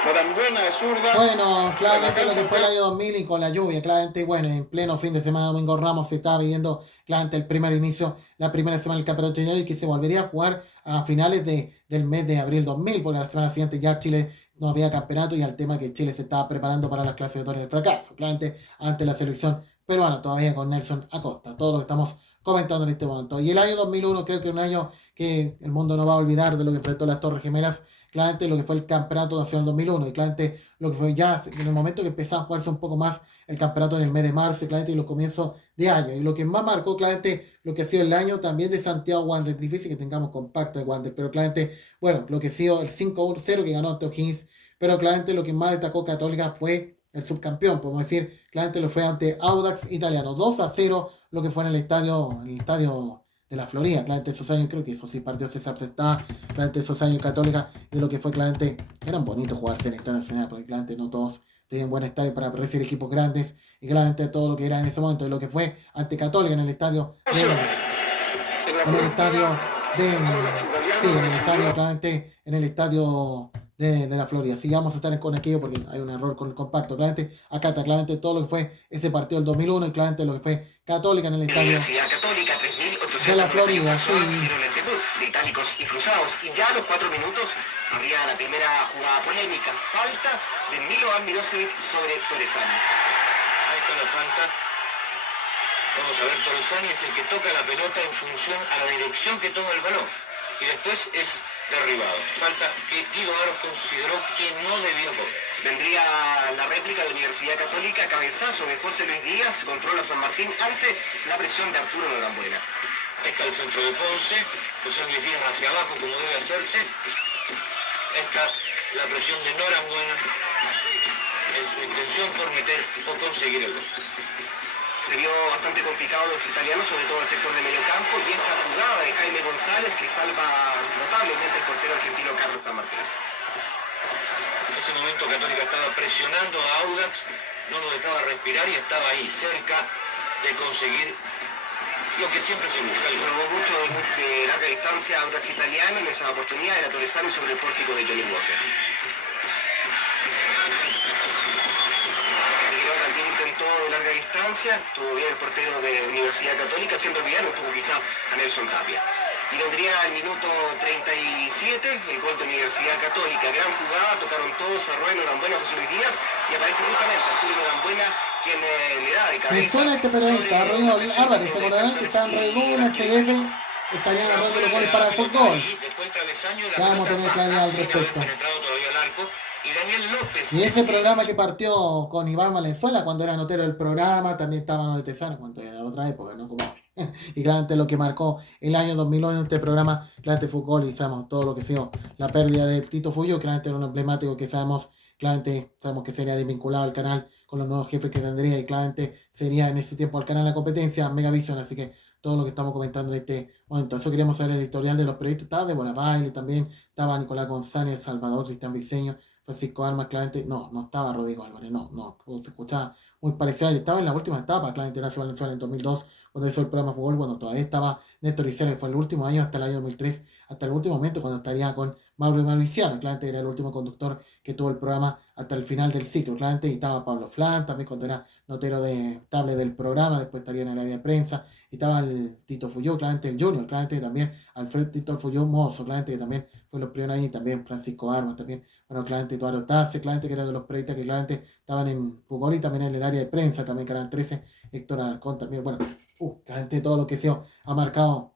Norambuena de zurda. Bueno, claramente lo que fue el año 2000 y con la lluvia, claramente, bueno, en pleno fin de semana Domingo Ramos se estaba viviendo claramente el primer inicio, la primera semana del campeonato chileno y que se volvería a jugar a finales del mes de abril 2000, porque la semana siguiente ya Chile no había campeonato y al tema que Chile se estaba preparando para las clasificatorias de fracaso, claramente ante la selección peruana, todavía con Nelson Acosta, todo lo que estamos comentando en este momento. Y el año 2001 creo que es un año que el mundo no va a olvidar de lo que enfrentó las Torres Gemelas, claramente lo que fue el campeonato nacional 2001 y claramente lo que fue ya en el momento que empezaba a jugarse un poco más el campeonato en el mes de marzo, claramente y los comienzos de año. Y lo que más marcó claramente lo que ha sido el año también de Santiago Wanderers, difícil que tengamos compacto de Wanderers, pero claramente, bueno, lo que ha sido el 5-0 que ganó ante O'Higgins, pero claramente lo que más destacó Católica fue el subcampeón, podemos decir, claramente lo fue ante Audax Italiano, 2-0 lo que fue en el estadio de la Florida, claramente esos años, creo que esos sí partidos se aceptaban, claramente esos años Católica, y lo que fue claramente, eran bonitos jugarse en el estadio nacional, porque claramente no todos tenían buen estadio para recibir equipos grandes, y claramente todo lo que era en ese momento, y lo que fue ante Católica en el estadio de la Florida. Sí, vamos a estar con aquello porque hay un error con el compacto. Claramente, acá está claramente todo lo que fue ese partido del 2001 y claramente lo que fue Católica en el estadio Católica, de la Florida. Sí. De itálicos y cruzados. Y ya a los 4 minutos habría la primera jugada polémica. Falta de Milovan Mirosevic sobre Torresani. Ahí está la falta. Vamos a ver, Torresani es el que toca la pelota en función a la dirección que toma el balón. Y después es derribado. Falta que Guido Aros consideró que no debía cobrar. Vendría la réplica de Universidad Católica, cabezazo de José Luis Díaz, controla San Martín ante la presión de Arturo Norambuena. Está el centro de Ponce, José Luis Díaz hacia abajo como debe hacerse. Está la presión de Norambuena en su intención por meter o conseguir el gol. Se vio bastante complicado los italianos, sobre todo el sector de medio campo, y esta jugada de Jaime González que salva notablemente el portero argentino Carlos San Martín. En ese momento Católica estaba presionando a Audax, no lo dejaba respirar y estaba ahí, cerca de conseguir lo que siempre se busca. Probó mucho de larga distancia a Audax italiano, en esa oportunidad era Torresani sobre el pórtico de Johnny Walker. De larga distancia, estuvo bien el portero de Universidad Católica, haciendo olvidar un poco quizá a Nelson Tapia. Y vendría al minuto 37 el gol de Universidad Católica. Gran jugada, tocaron todos, Arroyo, Norambuena, José Luis Díaz, y aparece justamente Arturo Norambuena, quien le da de cabeza. Me suena este periodista, Arroyo Álvarez, se acordarán que está en Red Bull, en el CDF, estarían agarrando los goles para el fútbol. Ya vamos a tener claridad al respecto. Y ese programa que partió con Iván Valenzuela cuando era notero del programa, también estaba Nore Tesano, cuando era otra época, ¿no? Como y claramente lo que marcó el año 2001 en este programa, claramente fútbol, y sabemos todo lo que sea la pérdida de Tito Fuyo, claramente era un emblemático que sabemos que sería desvinculado al canal con los nuevos jefes que tendría, y claramente sería en ese tiempo al canal La Competencia, Megavision, así que todo lo que estamos comentando en este momento. Eso queríamos saber el historial de los periodistas. Estaba Débora Baile también, estaba Nicolás González, El Salvador, Cristian Briceño, Francisco Armas, claramente, no estaba Rodrigo Álvarez, no, se escuchaba muy parecido. Estaba en la última etapa, claramente Ignacio Valenzuela en 2002, cuando hizo el programa Fútbol, bueno, todavía estaba Néstor Isela, que fue el último año, hasta el año 2003, hasta el último momento, cuando estaría con Mauricio, claramente era el último conductor que tuvo el programa hasta el final del ciclo, claramente, y estaba Pablo Flan, también cuando era notero de estable del programa, después estaría en el área de prensa, y estaba el Tito Fuyó, claramente el Junior, claramente también Alfred Tito Fuyó Mozo, claramente que también fue los primeros años, y también Francisco Armas, también, bueno, claramente Eduardo Tace, claramente que era de los periodistas que claramente estaban en fútbol y también en el área de prensa, también Canal 13, Héctor Alarcón también, bueno, claramente todo lo que se ha marcado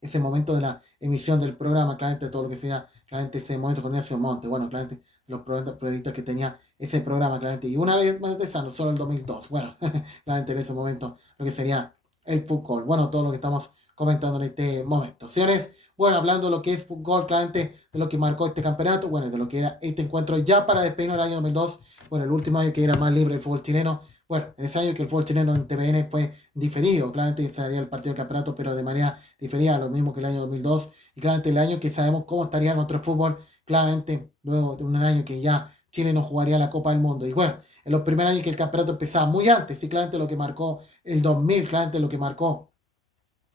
ese momento de la emisión del programa, claramente todo lo que sea, claramente ese momento con Nelson Monte, bueno, claramente los periodistas que tenía ese programa, claramente, y una vez más empezando, solo el 2002, bueno, claramente en ese momento, lo que sería el fútbol, bueno, todo lo que estamos comentando en este momento. Señores, bueno, hablando de lo que es fútbol, claramente, de lo que marcó este campeonato, bueno, de lo que era este encuentro ya para despedirnos del año 2002, bueno, el último año que era más libre el fútbol chileno, bueno, en ese año que el fútbol chileno en TVN fue diferido, claramente se haría el partido del campeonato, pero de manera diferida, lo mismo que el año 2002, y claramente el año que sabemos cómo estaría nuestro fútbol, claramente, luego de un año que ya Chile no jugaría la Copa del Mundo, y bueno, en los primeros años que el campeonato empezaba muy antes, y claramente lo que marcó el 2000, claramente lo que marcó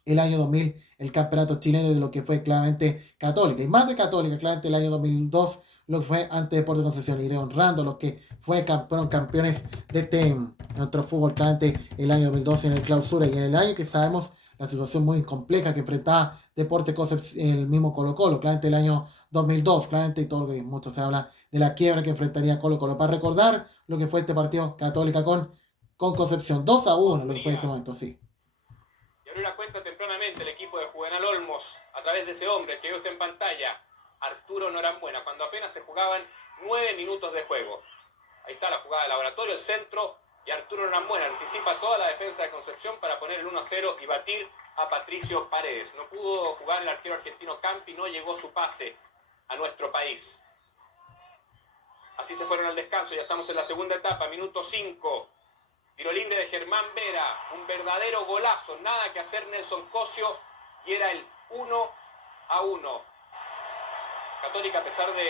el año 2000, el campeonato chileno, de lo que fue claramente Católica, y más de Católica, claramente el año 2002, lo que fue ante Deportes Concepción, iré honrando los que fueron campeones de nuestro fútbol, claramente el año 2012 en el clausura, y en el año que sabemos la situación muy compleja que enfrentaba Deportes Concepción, el mismo Colo Colo, claramente el año 2002, claramente, y todo lo que mucho se habla de la quiebra que enfrentaría Colo Colo, para recordar lo que fue este partido Católica con Concepción, 2-1, lo que fue en ese momento, sí. Y abrió la cuenta tempranamente el equipo de Juvenal Olmos, a través de ese hombre que ve usted en pantalla, Arturo Norambuena, cuando apenas se jugaban 9 minutos de juego. Ahí está la jugada de Laboratorio, el centro, y Arturo Norambuena anticipa toda la defensa de Concepción para poner el 1-0 y batir a Patricio Paredes. No pudo jugar el arquero argentino Campi, no llegó su pase a nuestro país. Así se fueron al descanso, ya estamos en la segunda etapa, minuto 5. Tiro libre de Germán Vera, un verdadero golazo, nada que hacer Nelson Cosio, y era el 1-1. Católica, a pesar de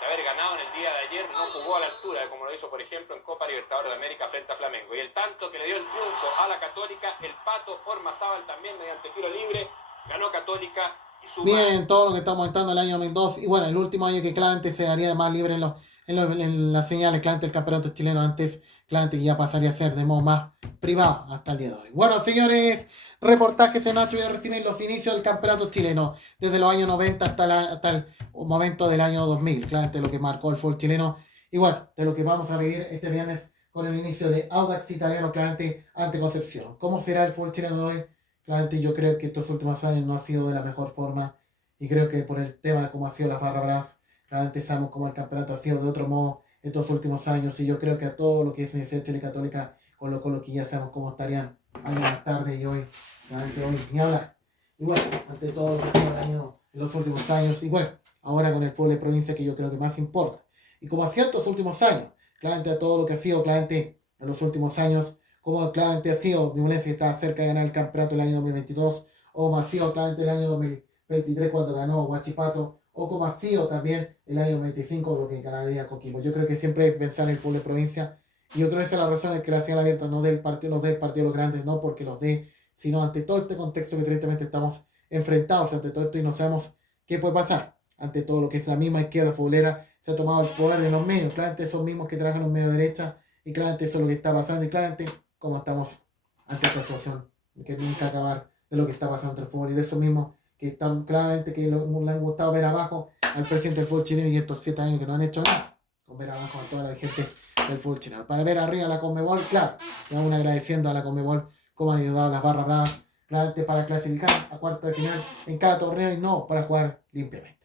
haber ganado en el día de ayer, no jugó a la altura, como lo hizo, por ejemplo, en Copa Libertadores de América frente a Flamengo. Y el tanto que le dio el triunfo a la Católica, el Pato Ormazábal también mediante tiro libre, ganó Católica y suma. Bien, todo lo que estamos estando el año 2002, y bueno, el último año que claramente se daría de más libre en las señales, claramente el campeonato chileno antes, claramente que ya pasaría a ser de modo más privado hasta el día de hoy. Bueno, señores, reportajes en Nacho y reciben los inicios del campeonato chileno, desde los años 90 hasta el momento del año 2000, claramente lo que marcó el fútbol chileno, y bueno, de lo que vamos a vivir este viernes con el inicio de Audax Italiano, claramente ante Concepción. ¿Cómo será el fútbol chileno de hoy? Claramente yo creo que estos últimos años no ha sido de la mejor forma, y creo que por el tema de cómo ha sido la barra brava, claramente sabemos cómo el campeonato ha sido de otro modo estos últimos años, y yo creo que a todo lo que es Universidad de Chile Católica, con lo que ya sabemos cómo estarían años más tarde, y hoy, realmente hoy ni hablar. Y bueno, ante todo lo que ha sido el año, en los últimos años, y bueno, ahora con el fútbol de provincia, que yo creo que más importa. Y como ha sido estos últimos años, claramente a todo lo que ha sido, claramente en los últimos años, como claramente ha sido Ñublense, que estaba cerca de ganar el campeonato el año 2022, o como ha sido claramente el año 2023 cuando ganó Huachipato, o como ha sido también el año 25 lo que ganaría Coquimbo. Yo creo que siempre hay que pensar en el fútbol de provincia, y yo creo que esa es la razón de que la señal abierta no dé el partido a los grandes, no porque los dé, sino ante todo este contexto que tristemente estamos enfrentados, ante todo esto, y no sabemos qué puede pasar, ante todo lo que es la misma izquierda futbolera, se ha tomado el poder de los medios, claramente esos mismos que trabajan los medios de derecha, y claramente eso es lo que está pasando, y claramente como estamos ante esta situación, que nunca acabar de lo que está pasando entre el fútbol, y de eso mismo que están claramente que le han gustado ver abajo al presidente del fútbol chileno, y estos 7 años que no han hecho nada con ver abajo a toda la gente del fútbol chileno. Para ver arriba a la Conmebol, claro, y aún agradeciendo a la Conmebol cómo han ayudado a las barras bravas, claramente para clasificar a cuartos de final en cada torneo, y no para jugar limpiamente.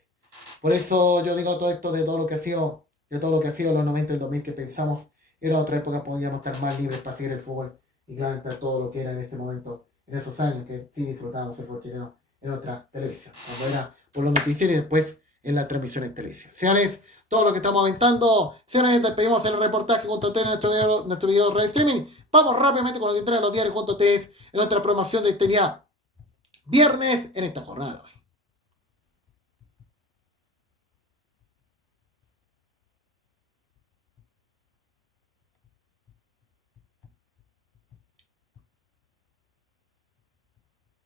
Por eso yo digo todo esto de todo lo que ha sido, los 90 y el 2000, que pensamos era otra época, podíamos estar más libres para seguir el fútbol, y claramente todo lo que era en ese momento, en esos años que sí disfrutábamos el fútbol chileno en otra televisión, cuando era por los noticieros y después en la transmisión en televisión. Señores, todo lo que estamos aventando, señores, despedimos el reportaje junto a ustedes en nuestro video de streaming. Vamos rápidamente con lo que entra en los diarios junto a ustedes en nuestra promoción de este día viernes en esta jornada.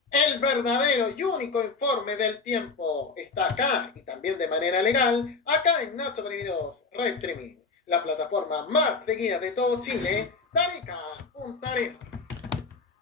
El verdadero y único informe del tiempo está acá y también de manera legal, acá en Nacho Videos Live Streaming, la plataforma más seguida de todo Chile, Tarica Punta Arenas.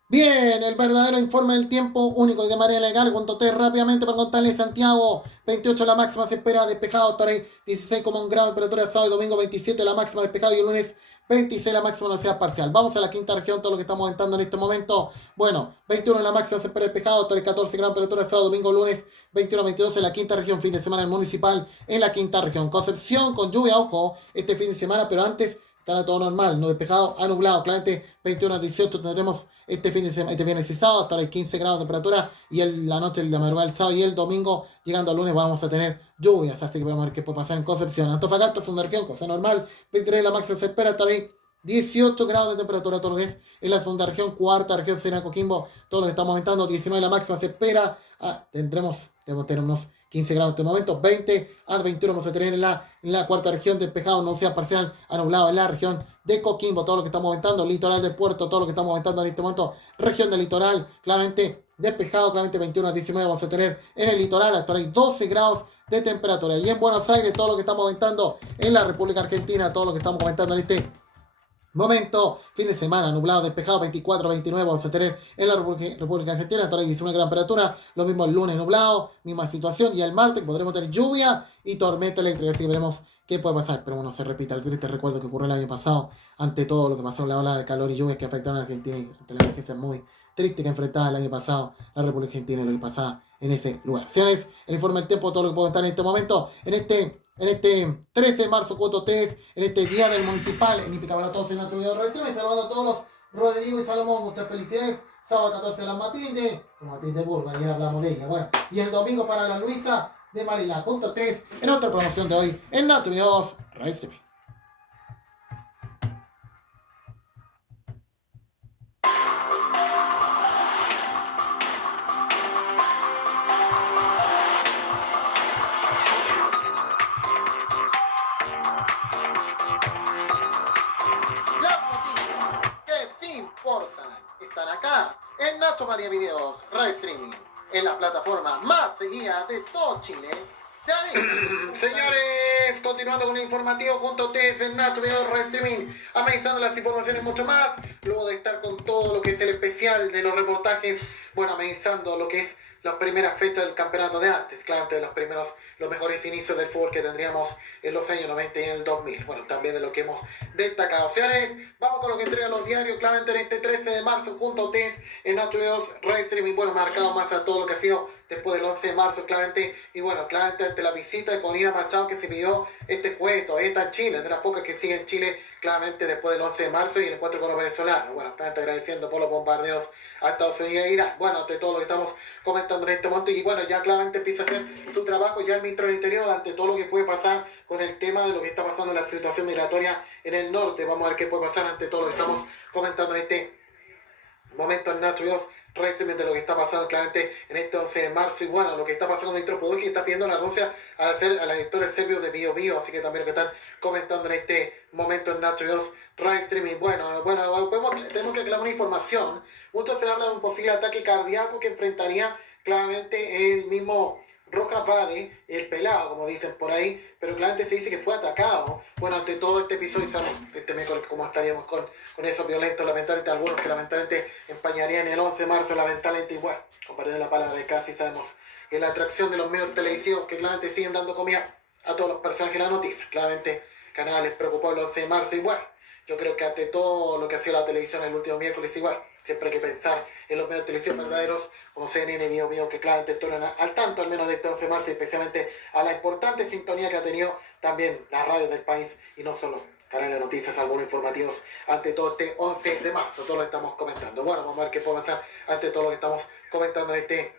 Bien, el verdadero informe del tiempo único y de manera legal, junto a ustedes rápidamente para contarles Santiago, 28 la máxima se espera despejado, estará ahí 16,1 grados de temperatura sábado y domingo, 27 la máxima despejado y el lunes 26 la máxima velocidad parcial. Vamos a la quinta región, todo lo que estamos aventando en este momento. Bueno, 21 la máxima se espera despejado, estará 14 grados de temperatura sábado, domingo, lunes 21, 22 en la quinta región, fin de semana en municipal en la quinta región. Concepción con lluvia, ojo, este fin de semana, pero antes estará todo normal, no despejado, a nublado, claramente 21 a 18 tendremos este fin de semana, este viernes y sábado, hasta los 15 grados de temperatura, y la noche, la madrugada del sábado y el domingo, llegando al lunes, vamos a tener lluvias, así que vamos a ver qué puede pasar en Concepción. Antofagasta es una región, cosa normal, 23 la máxima se espera, hasta ahí 18 grados de temperatura todo lo que es en la segunda región, cuarta región, Serena Coquimbo, todo lo que estamos aumentando, 19 la máxima se espera, debemos tener unos 15 grados en este momento, 20 a 21 vamos a tener en la cuarta región, despejado, nubosidad parcial, nublado en la región de Coquimbo, todo lo que estamos aumentando, litoral de Puerto, todo lo que estamos aumentando en este momento, región del litoral, claramente despejado, claramente 21 a 19 vamos a tener en el litoral, hasta ahí 12 grados de temperatura, y en Buenos Aires, todo lo que estamos aumentando en la República Argentina, todo lo que estamos comentando en este momento, fin de semana, nublado, despejado, 24, 29 vamos a tener en la República Argentina, hasta ahora 19 gran temperatura, lo mismo el lunes nublado, misma situación, y el martes podremos tener lluvia y tormenta eléctrica, así que veremos qué puede pasar, pero bueno, se repita el triste recuerdo que ocurrió el año pasado, ante todo lo que pasó en la ola de calor y lluvias que afectaron a Argentina, y ante la emergencia muy triste que enfrentaba el año pasado la República Argentina y lo que pasaba en ese lugar. Señores, el informe del tiempo, todo lo que puedo estar en este momento, en este 13 de marzo, Coto Test, en este día del municipal, en Ipica para todos en nuestro video de reacción, y saludando a todos los Rodrigo y Salomón, muchas felicidades, sábado 14 de la Matilde, con Matilde Burgo, ayer hablamos de ella, bueno, y el domingo para la Luisa de Marila, Coto Test, en otra promoción de hoy, en nuestro video de reacción. Están acá en Nacho María Videos Live Streaming, en la plataforma más seguida de todo Chile. Señores, continuando con el informativo junto a ustedes en Nacho Videos Live Streaming, amenizando las informaciones mucho más, luego de estar con todo lo que es el especial de los reportajes, bueno, amenizando lo que es las primeras fechas del campeonato de antes, claramente de los mejores inicios del fútbol que tendríamos en los años 90 y en el 2000. Bueno, también de lo que hemos destacado. Señores, vamos con lo que entregan los diarios, claramente en este 13 de marzo, junto a ustedes en Nacho Videos Live Streaming. Bueno, marcado más a todo lo que ha sido después del 11 de marzo, claramente, y bueno, claramente ante la visita de Paulina Machado que se pidió este jueves, todavía está en Chile, de las pocas que siguen en Chile, claramente después del 11 de marzo y el encuentro con los venezolanos. Bueno, claramente agradeciendo por los bombardeos a Estados Unidos e Irán. Bueno, ante todo lo que estamos comentando en este momento, y bueno, ya claramente empieza a hacer su trabajo ya el ministro del Interior ante todo lo que puede pasar con el tema de lo que está pasando en la situación migratoria en el norte. Vamos a ver qué puede pasar ante todo lo que estamos comentando en este momento en Nacho Videos Resumen de lo que está pasando claramente en este 11 de marzo, y bueno, lo que está pasando en Nitro Podol, que está pidiendo la renuncia a la directora del Servio de Bio Bio, así que también lo que están comentando en este momento en Nacho Videos Live Streaming. Bueno, tenemos que aclarar una información. Mucho se habla de un posible ataque cardíaco que enfrentaría claramente el mismo Rojas Vade, el pelado, como dicen por ahí, pero claramente se dice que fue atacado. Bueno, ante todo este episodio, sabemos este miércoles cómo estaríamos con esos violentos, lamentablemente, algunos que lamentablemente empañarían el 11 de marzo, lamentablemente, y bueno, compartiendo la palabra de casi, sabemos que la atracción de los medios televisivos que claramente siguen dando comida a todos los personajes de la noticia. Claramente, Canales preocupó el 11 de marzo, y bueno, yo creo que ante todo lo que ha sido la televisión el último miércoles, igual, siempre hay que pensar en los medios de televisión verdaderos, como CNN, Bio, que claramente estuvieron al tanto al menos de este 11 de marzo, y especialmente a la importante sintonía que ha tenido también las radios del país, y no solo canales de noticias, algunos informativos, ante todo este 11 de marzo, todo lo estamos comentando. Bueno, vamos a ver qué puede pasar ante todo lo que estamos comentando en este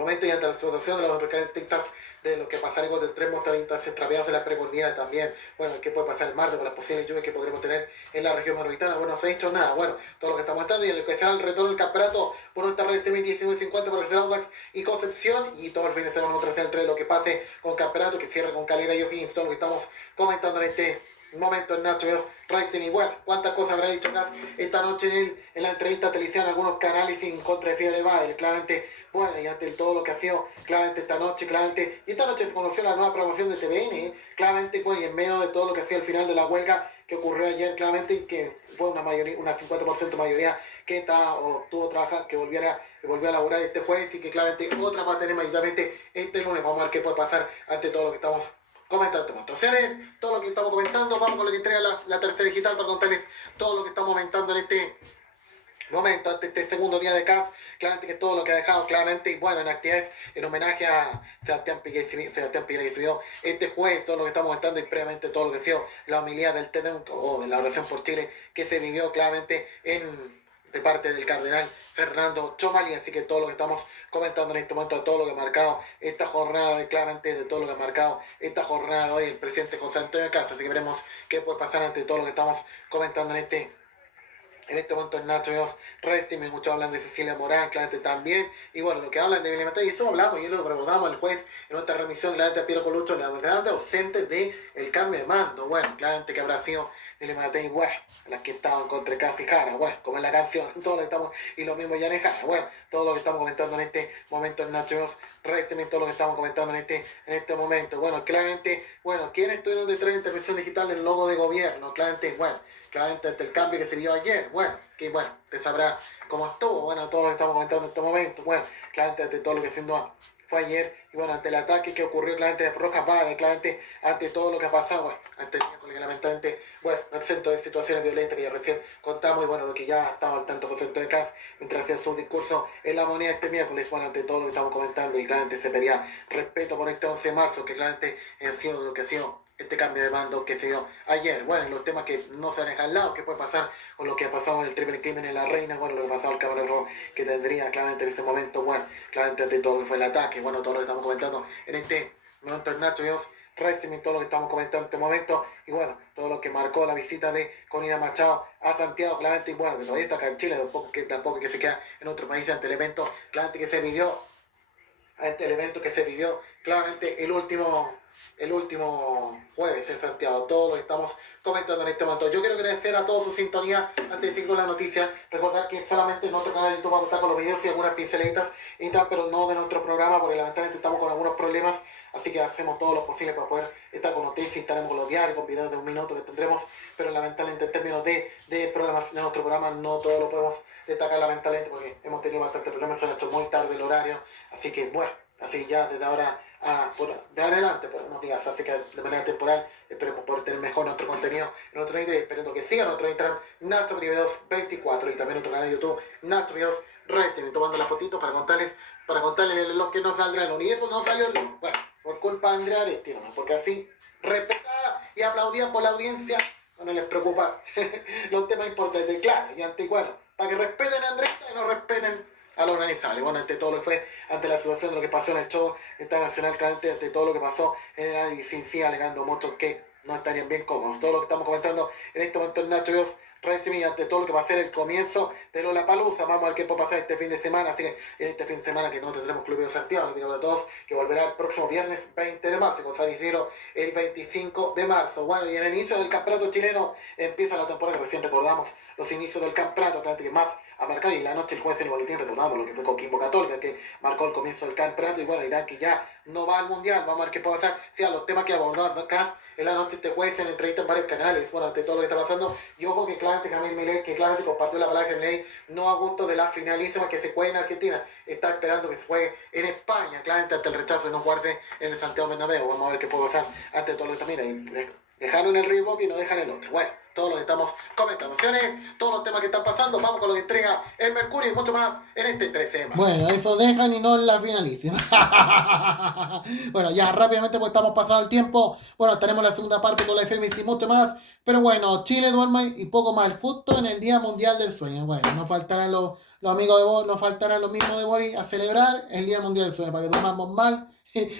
momento y ante la situación de los características de lo que pasaría con el 3 motoritas extraviados en la precordillera también. Bueno, ¿qué puede pasar el martes con las posibles lluvias que podremos tener en la región metropolitana? Bueno, no se ha dicho nada. Bueno, todo lo que estamos mostrando y en lo que será el retorno del campeonato por esta red semi 19.50 para el Audax y Concepción, y todo el fin de semana otra vez entre lo que pase con campeonato, que cierre con Calera y O'Higgins, todo lo que estamos comentando en este momento en Nacho Racing. Igual, cuántas cosas habrá dicho Gas esta noche en la entrevista televisiva en algunos canales en contra de Fiebre Baile, claramente, bueno, y ante todo lo que ha sido, claramente esta noche, claramente, y esta noche se conoció la nueva promoción de TVN, claramente, bueno, y en medio de todo lo que ha sido el final de la huelga que ocurrió ayer, claramente, que fue una mayoría, una 50% mayoría que está o estuvo trabajando, que volvió a laburar este jueves, y que claramente otra va a tener mayormente este lunes. Vamos a ver qué puede pasar ante todo lo que estamos comentando, demostraciones, todo lo que estamos comentando. Vamos con lo que entrega la tercera digital para contarles todo lo que estamos comentando en este momento, ante este segundo día de CAF, claramente que todo lo que ha dejado claramente, y bueno, en actividades en homenaje a Sebastián Piñera que subió este jueves, todo lo que estamos comentando, y previamente todo lo que ha sido la homilía del TEDEM o de la oración por Chile que se vivió claramente de parte del cardenal Fernando Chomali. Así que todo lo que estamos comentando en este momento, de todo lo que ha marcado esta jornada, claramente de todo lo que ha marcado esta jornada de hoy el presidente José Antonio Caz. Así que veremos qué puede pasar ante todo lo que estamos comentando en este momento en Nacho Racing. Muchos hablan de Cecilia Morán, claramente también, y bueno, lo que hablan de Billy Matei, y eso hablamos y lo preguntamos al juez en nuestra remisión, claramente a Piero Colucho, claramente ausente de el cambio de mando. Bueno, claramente que habrá sido Billy Matei, bueno, las que estaban contra Casi Jara, bueno, como en la canción, todo lo que estamos, y lo mismo Yane Jara, bueno, todo lo que estamos comentando en este momento en Nacho Racing, todo lo que estamos comentando en este momento. Bueno, claramente, bueno, ¿quiénes estuvieron detrás de la intervención digital del logo de gobierno? Claramente, bueno, claramente ante el cambio que se vio ayer, bueno, que bueno, usted sabrá cómo estuvo, bueno, todo lo que estamos comentando en este momento, bueno, claramente ante todo lo que fue ayer, y bueno, ante el ataque que ocurrió claramente de Rojas Bade, claramente ante todo lo que ha pasado, bueno, ante el miércoles, lamentablemente, bueno, no exento de situaciones violentas que ya recién contamos, y bueno, lo que ya estaba al tanto José Antonio Caz mientras hacía su discurso en la moneda este miércoles, bueno, ante todo lo que estamos comentando, y claramente se pedía respeto por este 11 de marzo, que claramente ha sido lo que ha sido este cambio de mando que se dio ayer. Bueno, y los temas que no se han dejado al lado, qué puede pasar con lo que ha pasado en el triple crimen en la Reina, bueno, lo que ha pasado el camarógrafo que tendría claramente en este momento, bueno, claramente ante todo lo que fue el ataque, bueno, todo lo que estamos comentando en este momento en Nacho Racing, todo lo que estamos comentando en este momento, y bueno, todo lo que marcó la visita de Corina Machado a Santiago, claramente, y bueno, que todavía está acá en Chile, tampoco que se queda en otro país ante el evento, claramente que se vivió, claramente el último jueves en Santiago, todo lo que estamos comentando en este momento. Yo quiero agradecer a todos su sintonía antes de seguir con la noticia. Recordar que solamente en nuestro canal de YouTube vamos a estar con los videos y algunas pinceladitas y tal, pero no de nuestro programa, porque lamentablemente estamos con algunos problemas, así que hacemos todo lo posible para poder estar con ustedes y estaremos con los diarios, con videos de 1 minuto que tendremos, pero lamentablemente en términos de programación de nuestro programa no todo lo podemos destacar, lamentablemente, porque hemos tenido bastante problemas, se han hecho muy tarde el horario, así que bueno, así ya desde ahora de adelante por unos días, así que de manera temporal esperemos poder tener mejor nuestro contenido en nuestro Instagram, esperando que sigan nuestro Instagram Nacho Videos 24 y también nuestro canal de YouTube Nacho Videos Racing, tomando las fotitos para contarles lo que no saldrá en y eso no salió el bueno, por culpa de Andrea Aresti, porque así respetada y aplaudida por la audiencia, no les preocupa los temas importantes, claro, y ante, bueno, para que respeten a Andrea y no respeten a los organizadores. Bueno, ante todo lo que fue, ante la situación de lo que pasó en el show internacional, claramente ante todo lo que pasó en el ADCC, alegando muchos que no estarían bien cómodos. Todo lo que estamos comentando en este momento en Nacho Videos Racing, ante todo lo que va a ser el comienzo de Lollapalooza. Vamos a ver qué puede pasar este fin de semana, así que en este fin de semana que no tendremos Club de Santiago, les pido a todos que volverá el próximo viernes 20 de marzo, con San Isidro el 25 de marzo. Bueno, y en el inicio del campeonato chileno empieza la temporada, que recién recordamos los inicios del campeonato, claramente que más ha marcado, y la noche el jueves en el boletín recordamos lo que fue Coquimbo Católica, que marcó el comienzo del campeonato, y bueno, Irán que ya no va al mundial, vamos a ver qué puede pasar, si a los temas que abordó acá en la noche este jueves en entrevista en varios canales, bueno, ante todo lo que está pasando, y ojo que claramente Jamil Milei, que claramente compartió la palabra de Milei, no a gusto de la finalísima que se juegue en Argentina, está esperando que se juegue en España, claramente ante el rechazo de no jugarse en el Santiago Bernabéu. Vamos a ver qué puede pasar ante todo lo que está, mira, y dejaron el Reebok y no dejan el otro. Bueno, todo lo que estamos comentando, todos los temas que están pasando, vamos con lo que entrega el Mercurio y mucho más en este 13 de marzo. Bueno, eso dejan y no en la finalísima. Bueno, ya rápidamente pues estamos pasando el tiempo. Bueno, tenemos la segunda parte con la FMS y mucho más. Pero bueno, Chile duerme y poco más, justo en el Día Mundial del Sueño. Bueno, no faltarán los los amigos de Boris, nos faltarán los mismos de Boris a celebrar el Día Mundial del Sueño, para que tomamos mal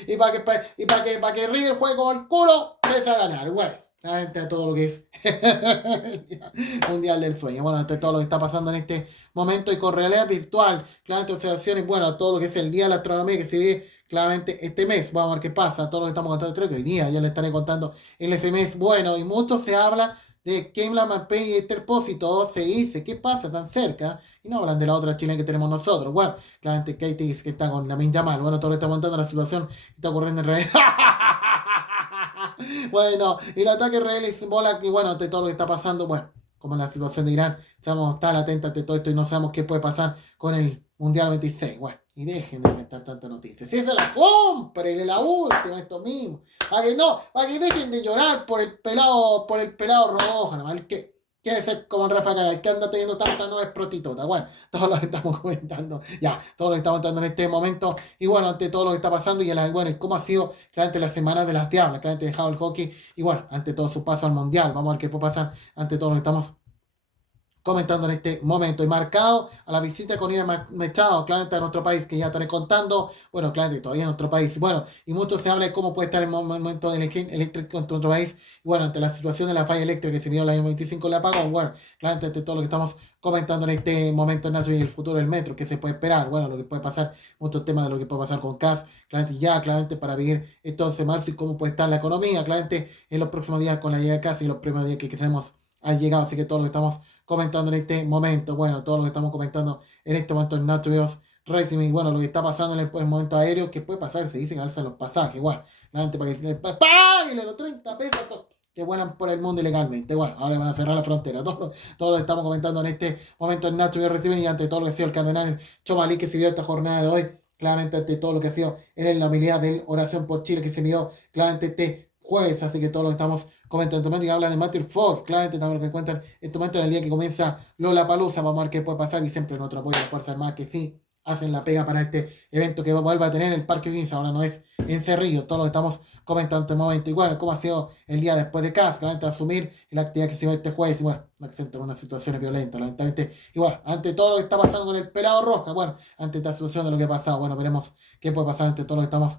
y para que River juegue como el culo, empiece a ganar. Bueno, a todo lo que es el Día Mundial del Sueño. Bueno, ante todo lo que está pasando en este momento y con realidad virtual, claramente observaciones, bueno, todo lo que es el Día de la Astronomía que se ve claramente este mes. Vamos a ver qué pasa, todo lo que estamos contando, creo que hoy día ya le estaré contando el FMS. Bueno, y mucho se habla de Kemla Mbappé y Esther Posi, todo se dice, ¿qué pasa tan cerca? Y no hablan de la otra chilena que tenemos nosotros. Bueno, claramente Katie dice que está con la Lamin Yamal. Bueno, todo lo que está contando la situación que está ocurriendo en redes. Bueno, y el ataque israelí simbola que, bueno, ante todo lo que está pasando, bueno, como en la situación de Irán, estamos tan atentos ante todo esto y no sabemos qué puede pasar con el Mundial 26. Bueno, y dejen de inventar tantas noticias. Si se la compren, la última, esto mismo. Para que dejen de llorar por el pelado rojo, ¿no? El que quiere ser como el Rafa Caral, que anda teniendo tantas nuevas prostitutas. Bueno, todo lo que estamos comentando, ya, todo lo que estamos comentando en este momento. Y bueno, ante todo lo que está pasando, y bueno, y cómo ha sido claramente la semana de las diablas, claramente dejado el hockey, y bueno, ante todo su paso al mundial. Vamos a ver qué puede pasar ante todo lo que estamos comentando en este momento, y marcado a la visita con Irán Machado, claramente a nuestro país, que ya estaré contando, bueno, claramente todavía en nuestro país, bueno, y mucho se habla de cómo puede estar el momento eléctrico en nuestro país, bueno, ante la situación de la falla eléctrica que se vio el año 25 en la apagón, bueno, claramente ante todo lo que estamos comentando en este momento en Nacho y el futuro del metro, que se puede esperar, bueno, lo que puede pasar, muchos temas de lo que puede pasar con CAS, claramente para vivir entonces marzo y cómo puede estar la economía, claramente en los próximos días con la llegada de CAS y los primeros días que queremos han llegado, así que todo lo que estamos comentando en este momento, bueno, todo lo que estamos comentando en este momento en Naturals Racing, y bueno, lo que está pasando en el momento aéreo, que puede pasar, se dicen alzan los pasajes, bueno, la gente para que páguenle los 30 pesos que vuelan por el mundo ilegalmente, bueno, ahora van a cerrar la frontera, todo lo que estamos comentando en este momento en Naturals Racing, y ante todo lo que ha sido el cardenal Chomalí que se vio esta jornada de hoy, claramente ante todo lo que ha sido en la humildad de Oración por Chile que se vio claramente este jueves, así que todo lo que estamos comentando en y habla de Matthew Fox, claramente también lo que cuentan en este momento en el día que comienza Lollapalooza, vamos a ver qué puede pasar, y siempre nuestro apoyo a las Fuerzas Armadas que sí hacen la pega para este evento que vuelva a tener el Parque O'Higgins, ahora no es en Cerrillo, todo lo que estamos comentando en este momento, y bueno, cómo ha sido el día después de CAS, claramente asumir la actividad que se dio este jueves, y bueno, no exento en unas situaciones violentas, lamentablemente, y bueno, ante todo lo que está pasando con el pelado Roja, bueno, ante esta situación de lo que ha pasado, bueno, veremos qué puede pasar ante todo lo que estamos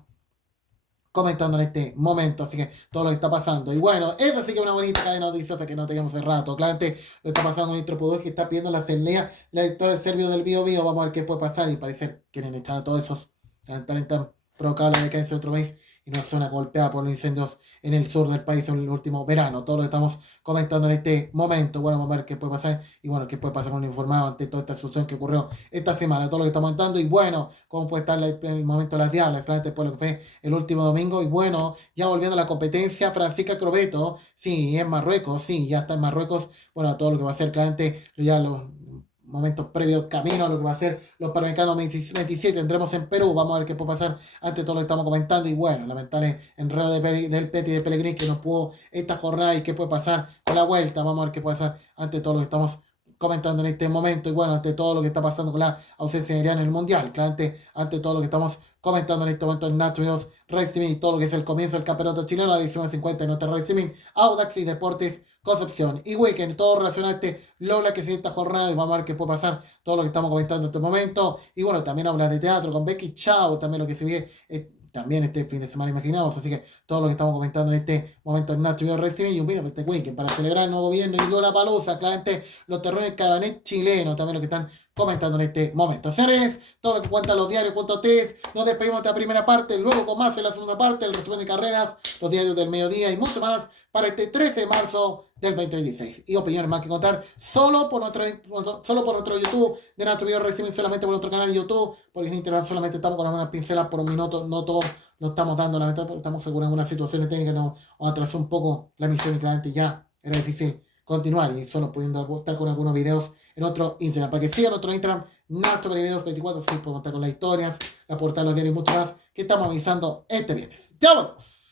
comentando en este momento, así que todo lo que está pasando, y bueno, eso sí que es una bonita cadena noticiosa que no teníamos hace rato, claramente lo que está pasando con Nitro Pudoj, que está pidiendo la asamblea de la directora serbio del Bio Bio, vamos a ver qué puede pasar, y parece quieren echar a todos esos lamentablemente han provocado la decadencia de otro país, y una zona golpeada por los incendios en el sur del país en el último verano, todo lo que estamos comentando en este momento, bueno, vamos a ver qué puede pasar, y bueno, qué puede pasar con el informado ante toda esta situación que ocurrió esta semana, todo lo que estamos comentando, y bueno, cómo puede estar en el momento de las diablas, claramente por lo que fue el último domingo, y bueno, ya volviendo a la competencia, Francisca Crobeto, sí, en Marruecos, sí, ya está en Marruecos, bueno, todo lo que va a ser claramente, ya los momentos previos camino a lo que va a ser los Panamericanos 27 tendremos en Perú, vamos a ver qué puede pasar ante todo lo que estamos comentando, y bueno, lamentable enredo del Peti de Pellegrini que no pudo esta jornada, y qué puede pasar con la vuelta, vamos a ver qué puede pasar ante todo lo que estamos comentando en este momento, y bueno, ante todo lo que está pasando con la ausencia de Irán en el Mundial, claramente ante todo lo que estamos comentando en este momento en Naturals Racing, y todo lo que es el comienzo del campeonato chileno, la edición 50 de Nota Racing, Audax y Deportes Concepción y Weekend, todo relacionado a este Lola que sigue esta jornada, y vamos a ver qué puede pasar, todo lo que estamos comentando en este momento, y bueno, también habla de teatro con Becky Chao, también lo que se ve también este fin de semana imaginamos, así que todo lo que estamos comentando en este momento en Nacho Racing, y un este weekend para celebrar el nuevo gobierno y Lollapalooza, claramente los terrones cabanet chilenos, también lo que están comentando en este momento. Seres, todo lo que cuentan los diarios.tes, nos despedimos de la primera parte, luego con más en la segunda parte, el resumen de carreras, los diarios del mediodía y mucho más para este 13 de marzo del 2026. Y opiniones más que contar solo por nuestro YouTube de Nacho Racing, solamente por nuestro canal de YouTube, porque en Instagram solamente estamos con algunas pincelas por un minuto, no todo lo estamos dando, lamentablemente estamos seguros en algunas situaciones técnicas, nos atrasó un poco la emisión y claramente ya era difícil continuar, y solo pudiendo estar con algunos videos en otro Instagram, para que sigan nuestro Instagram, Nacho Videos 24, sí, podemos estar con las historias, la portada de los diarios y mucho más que estamos avisando este viernes. ¡Ya vamos!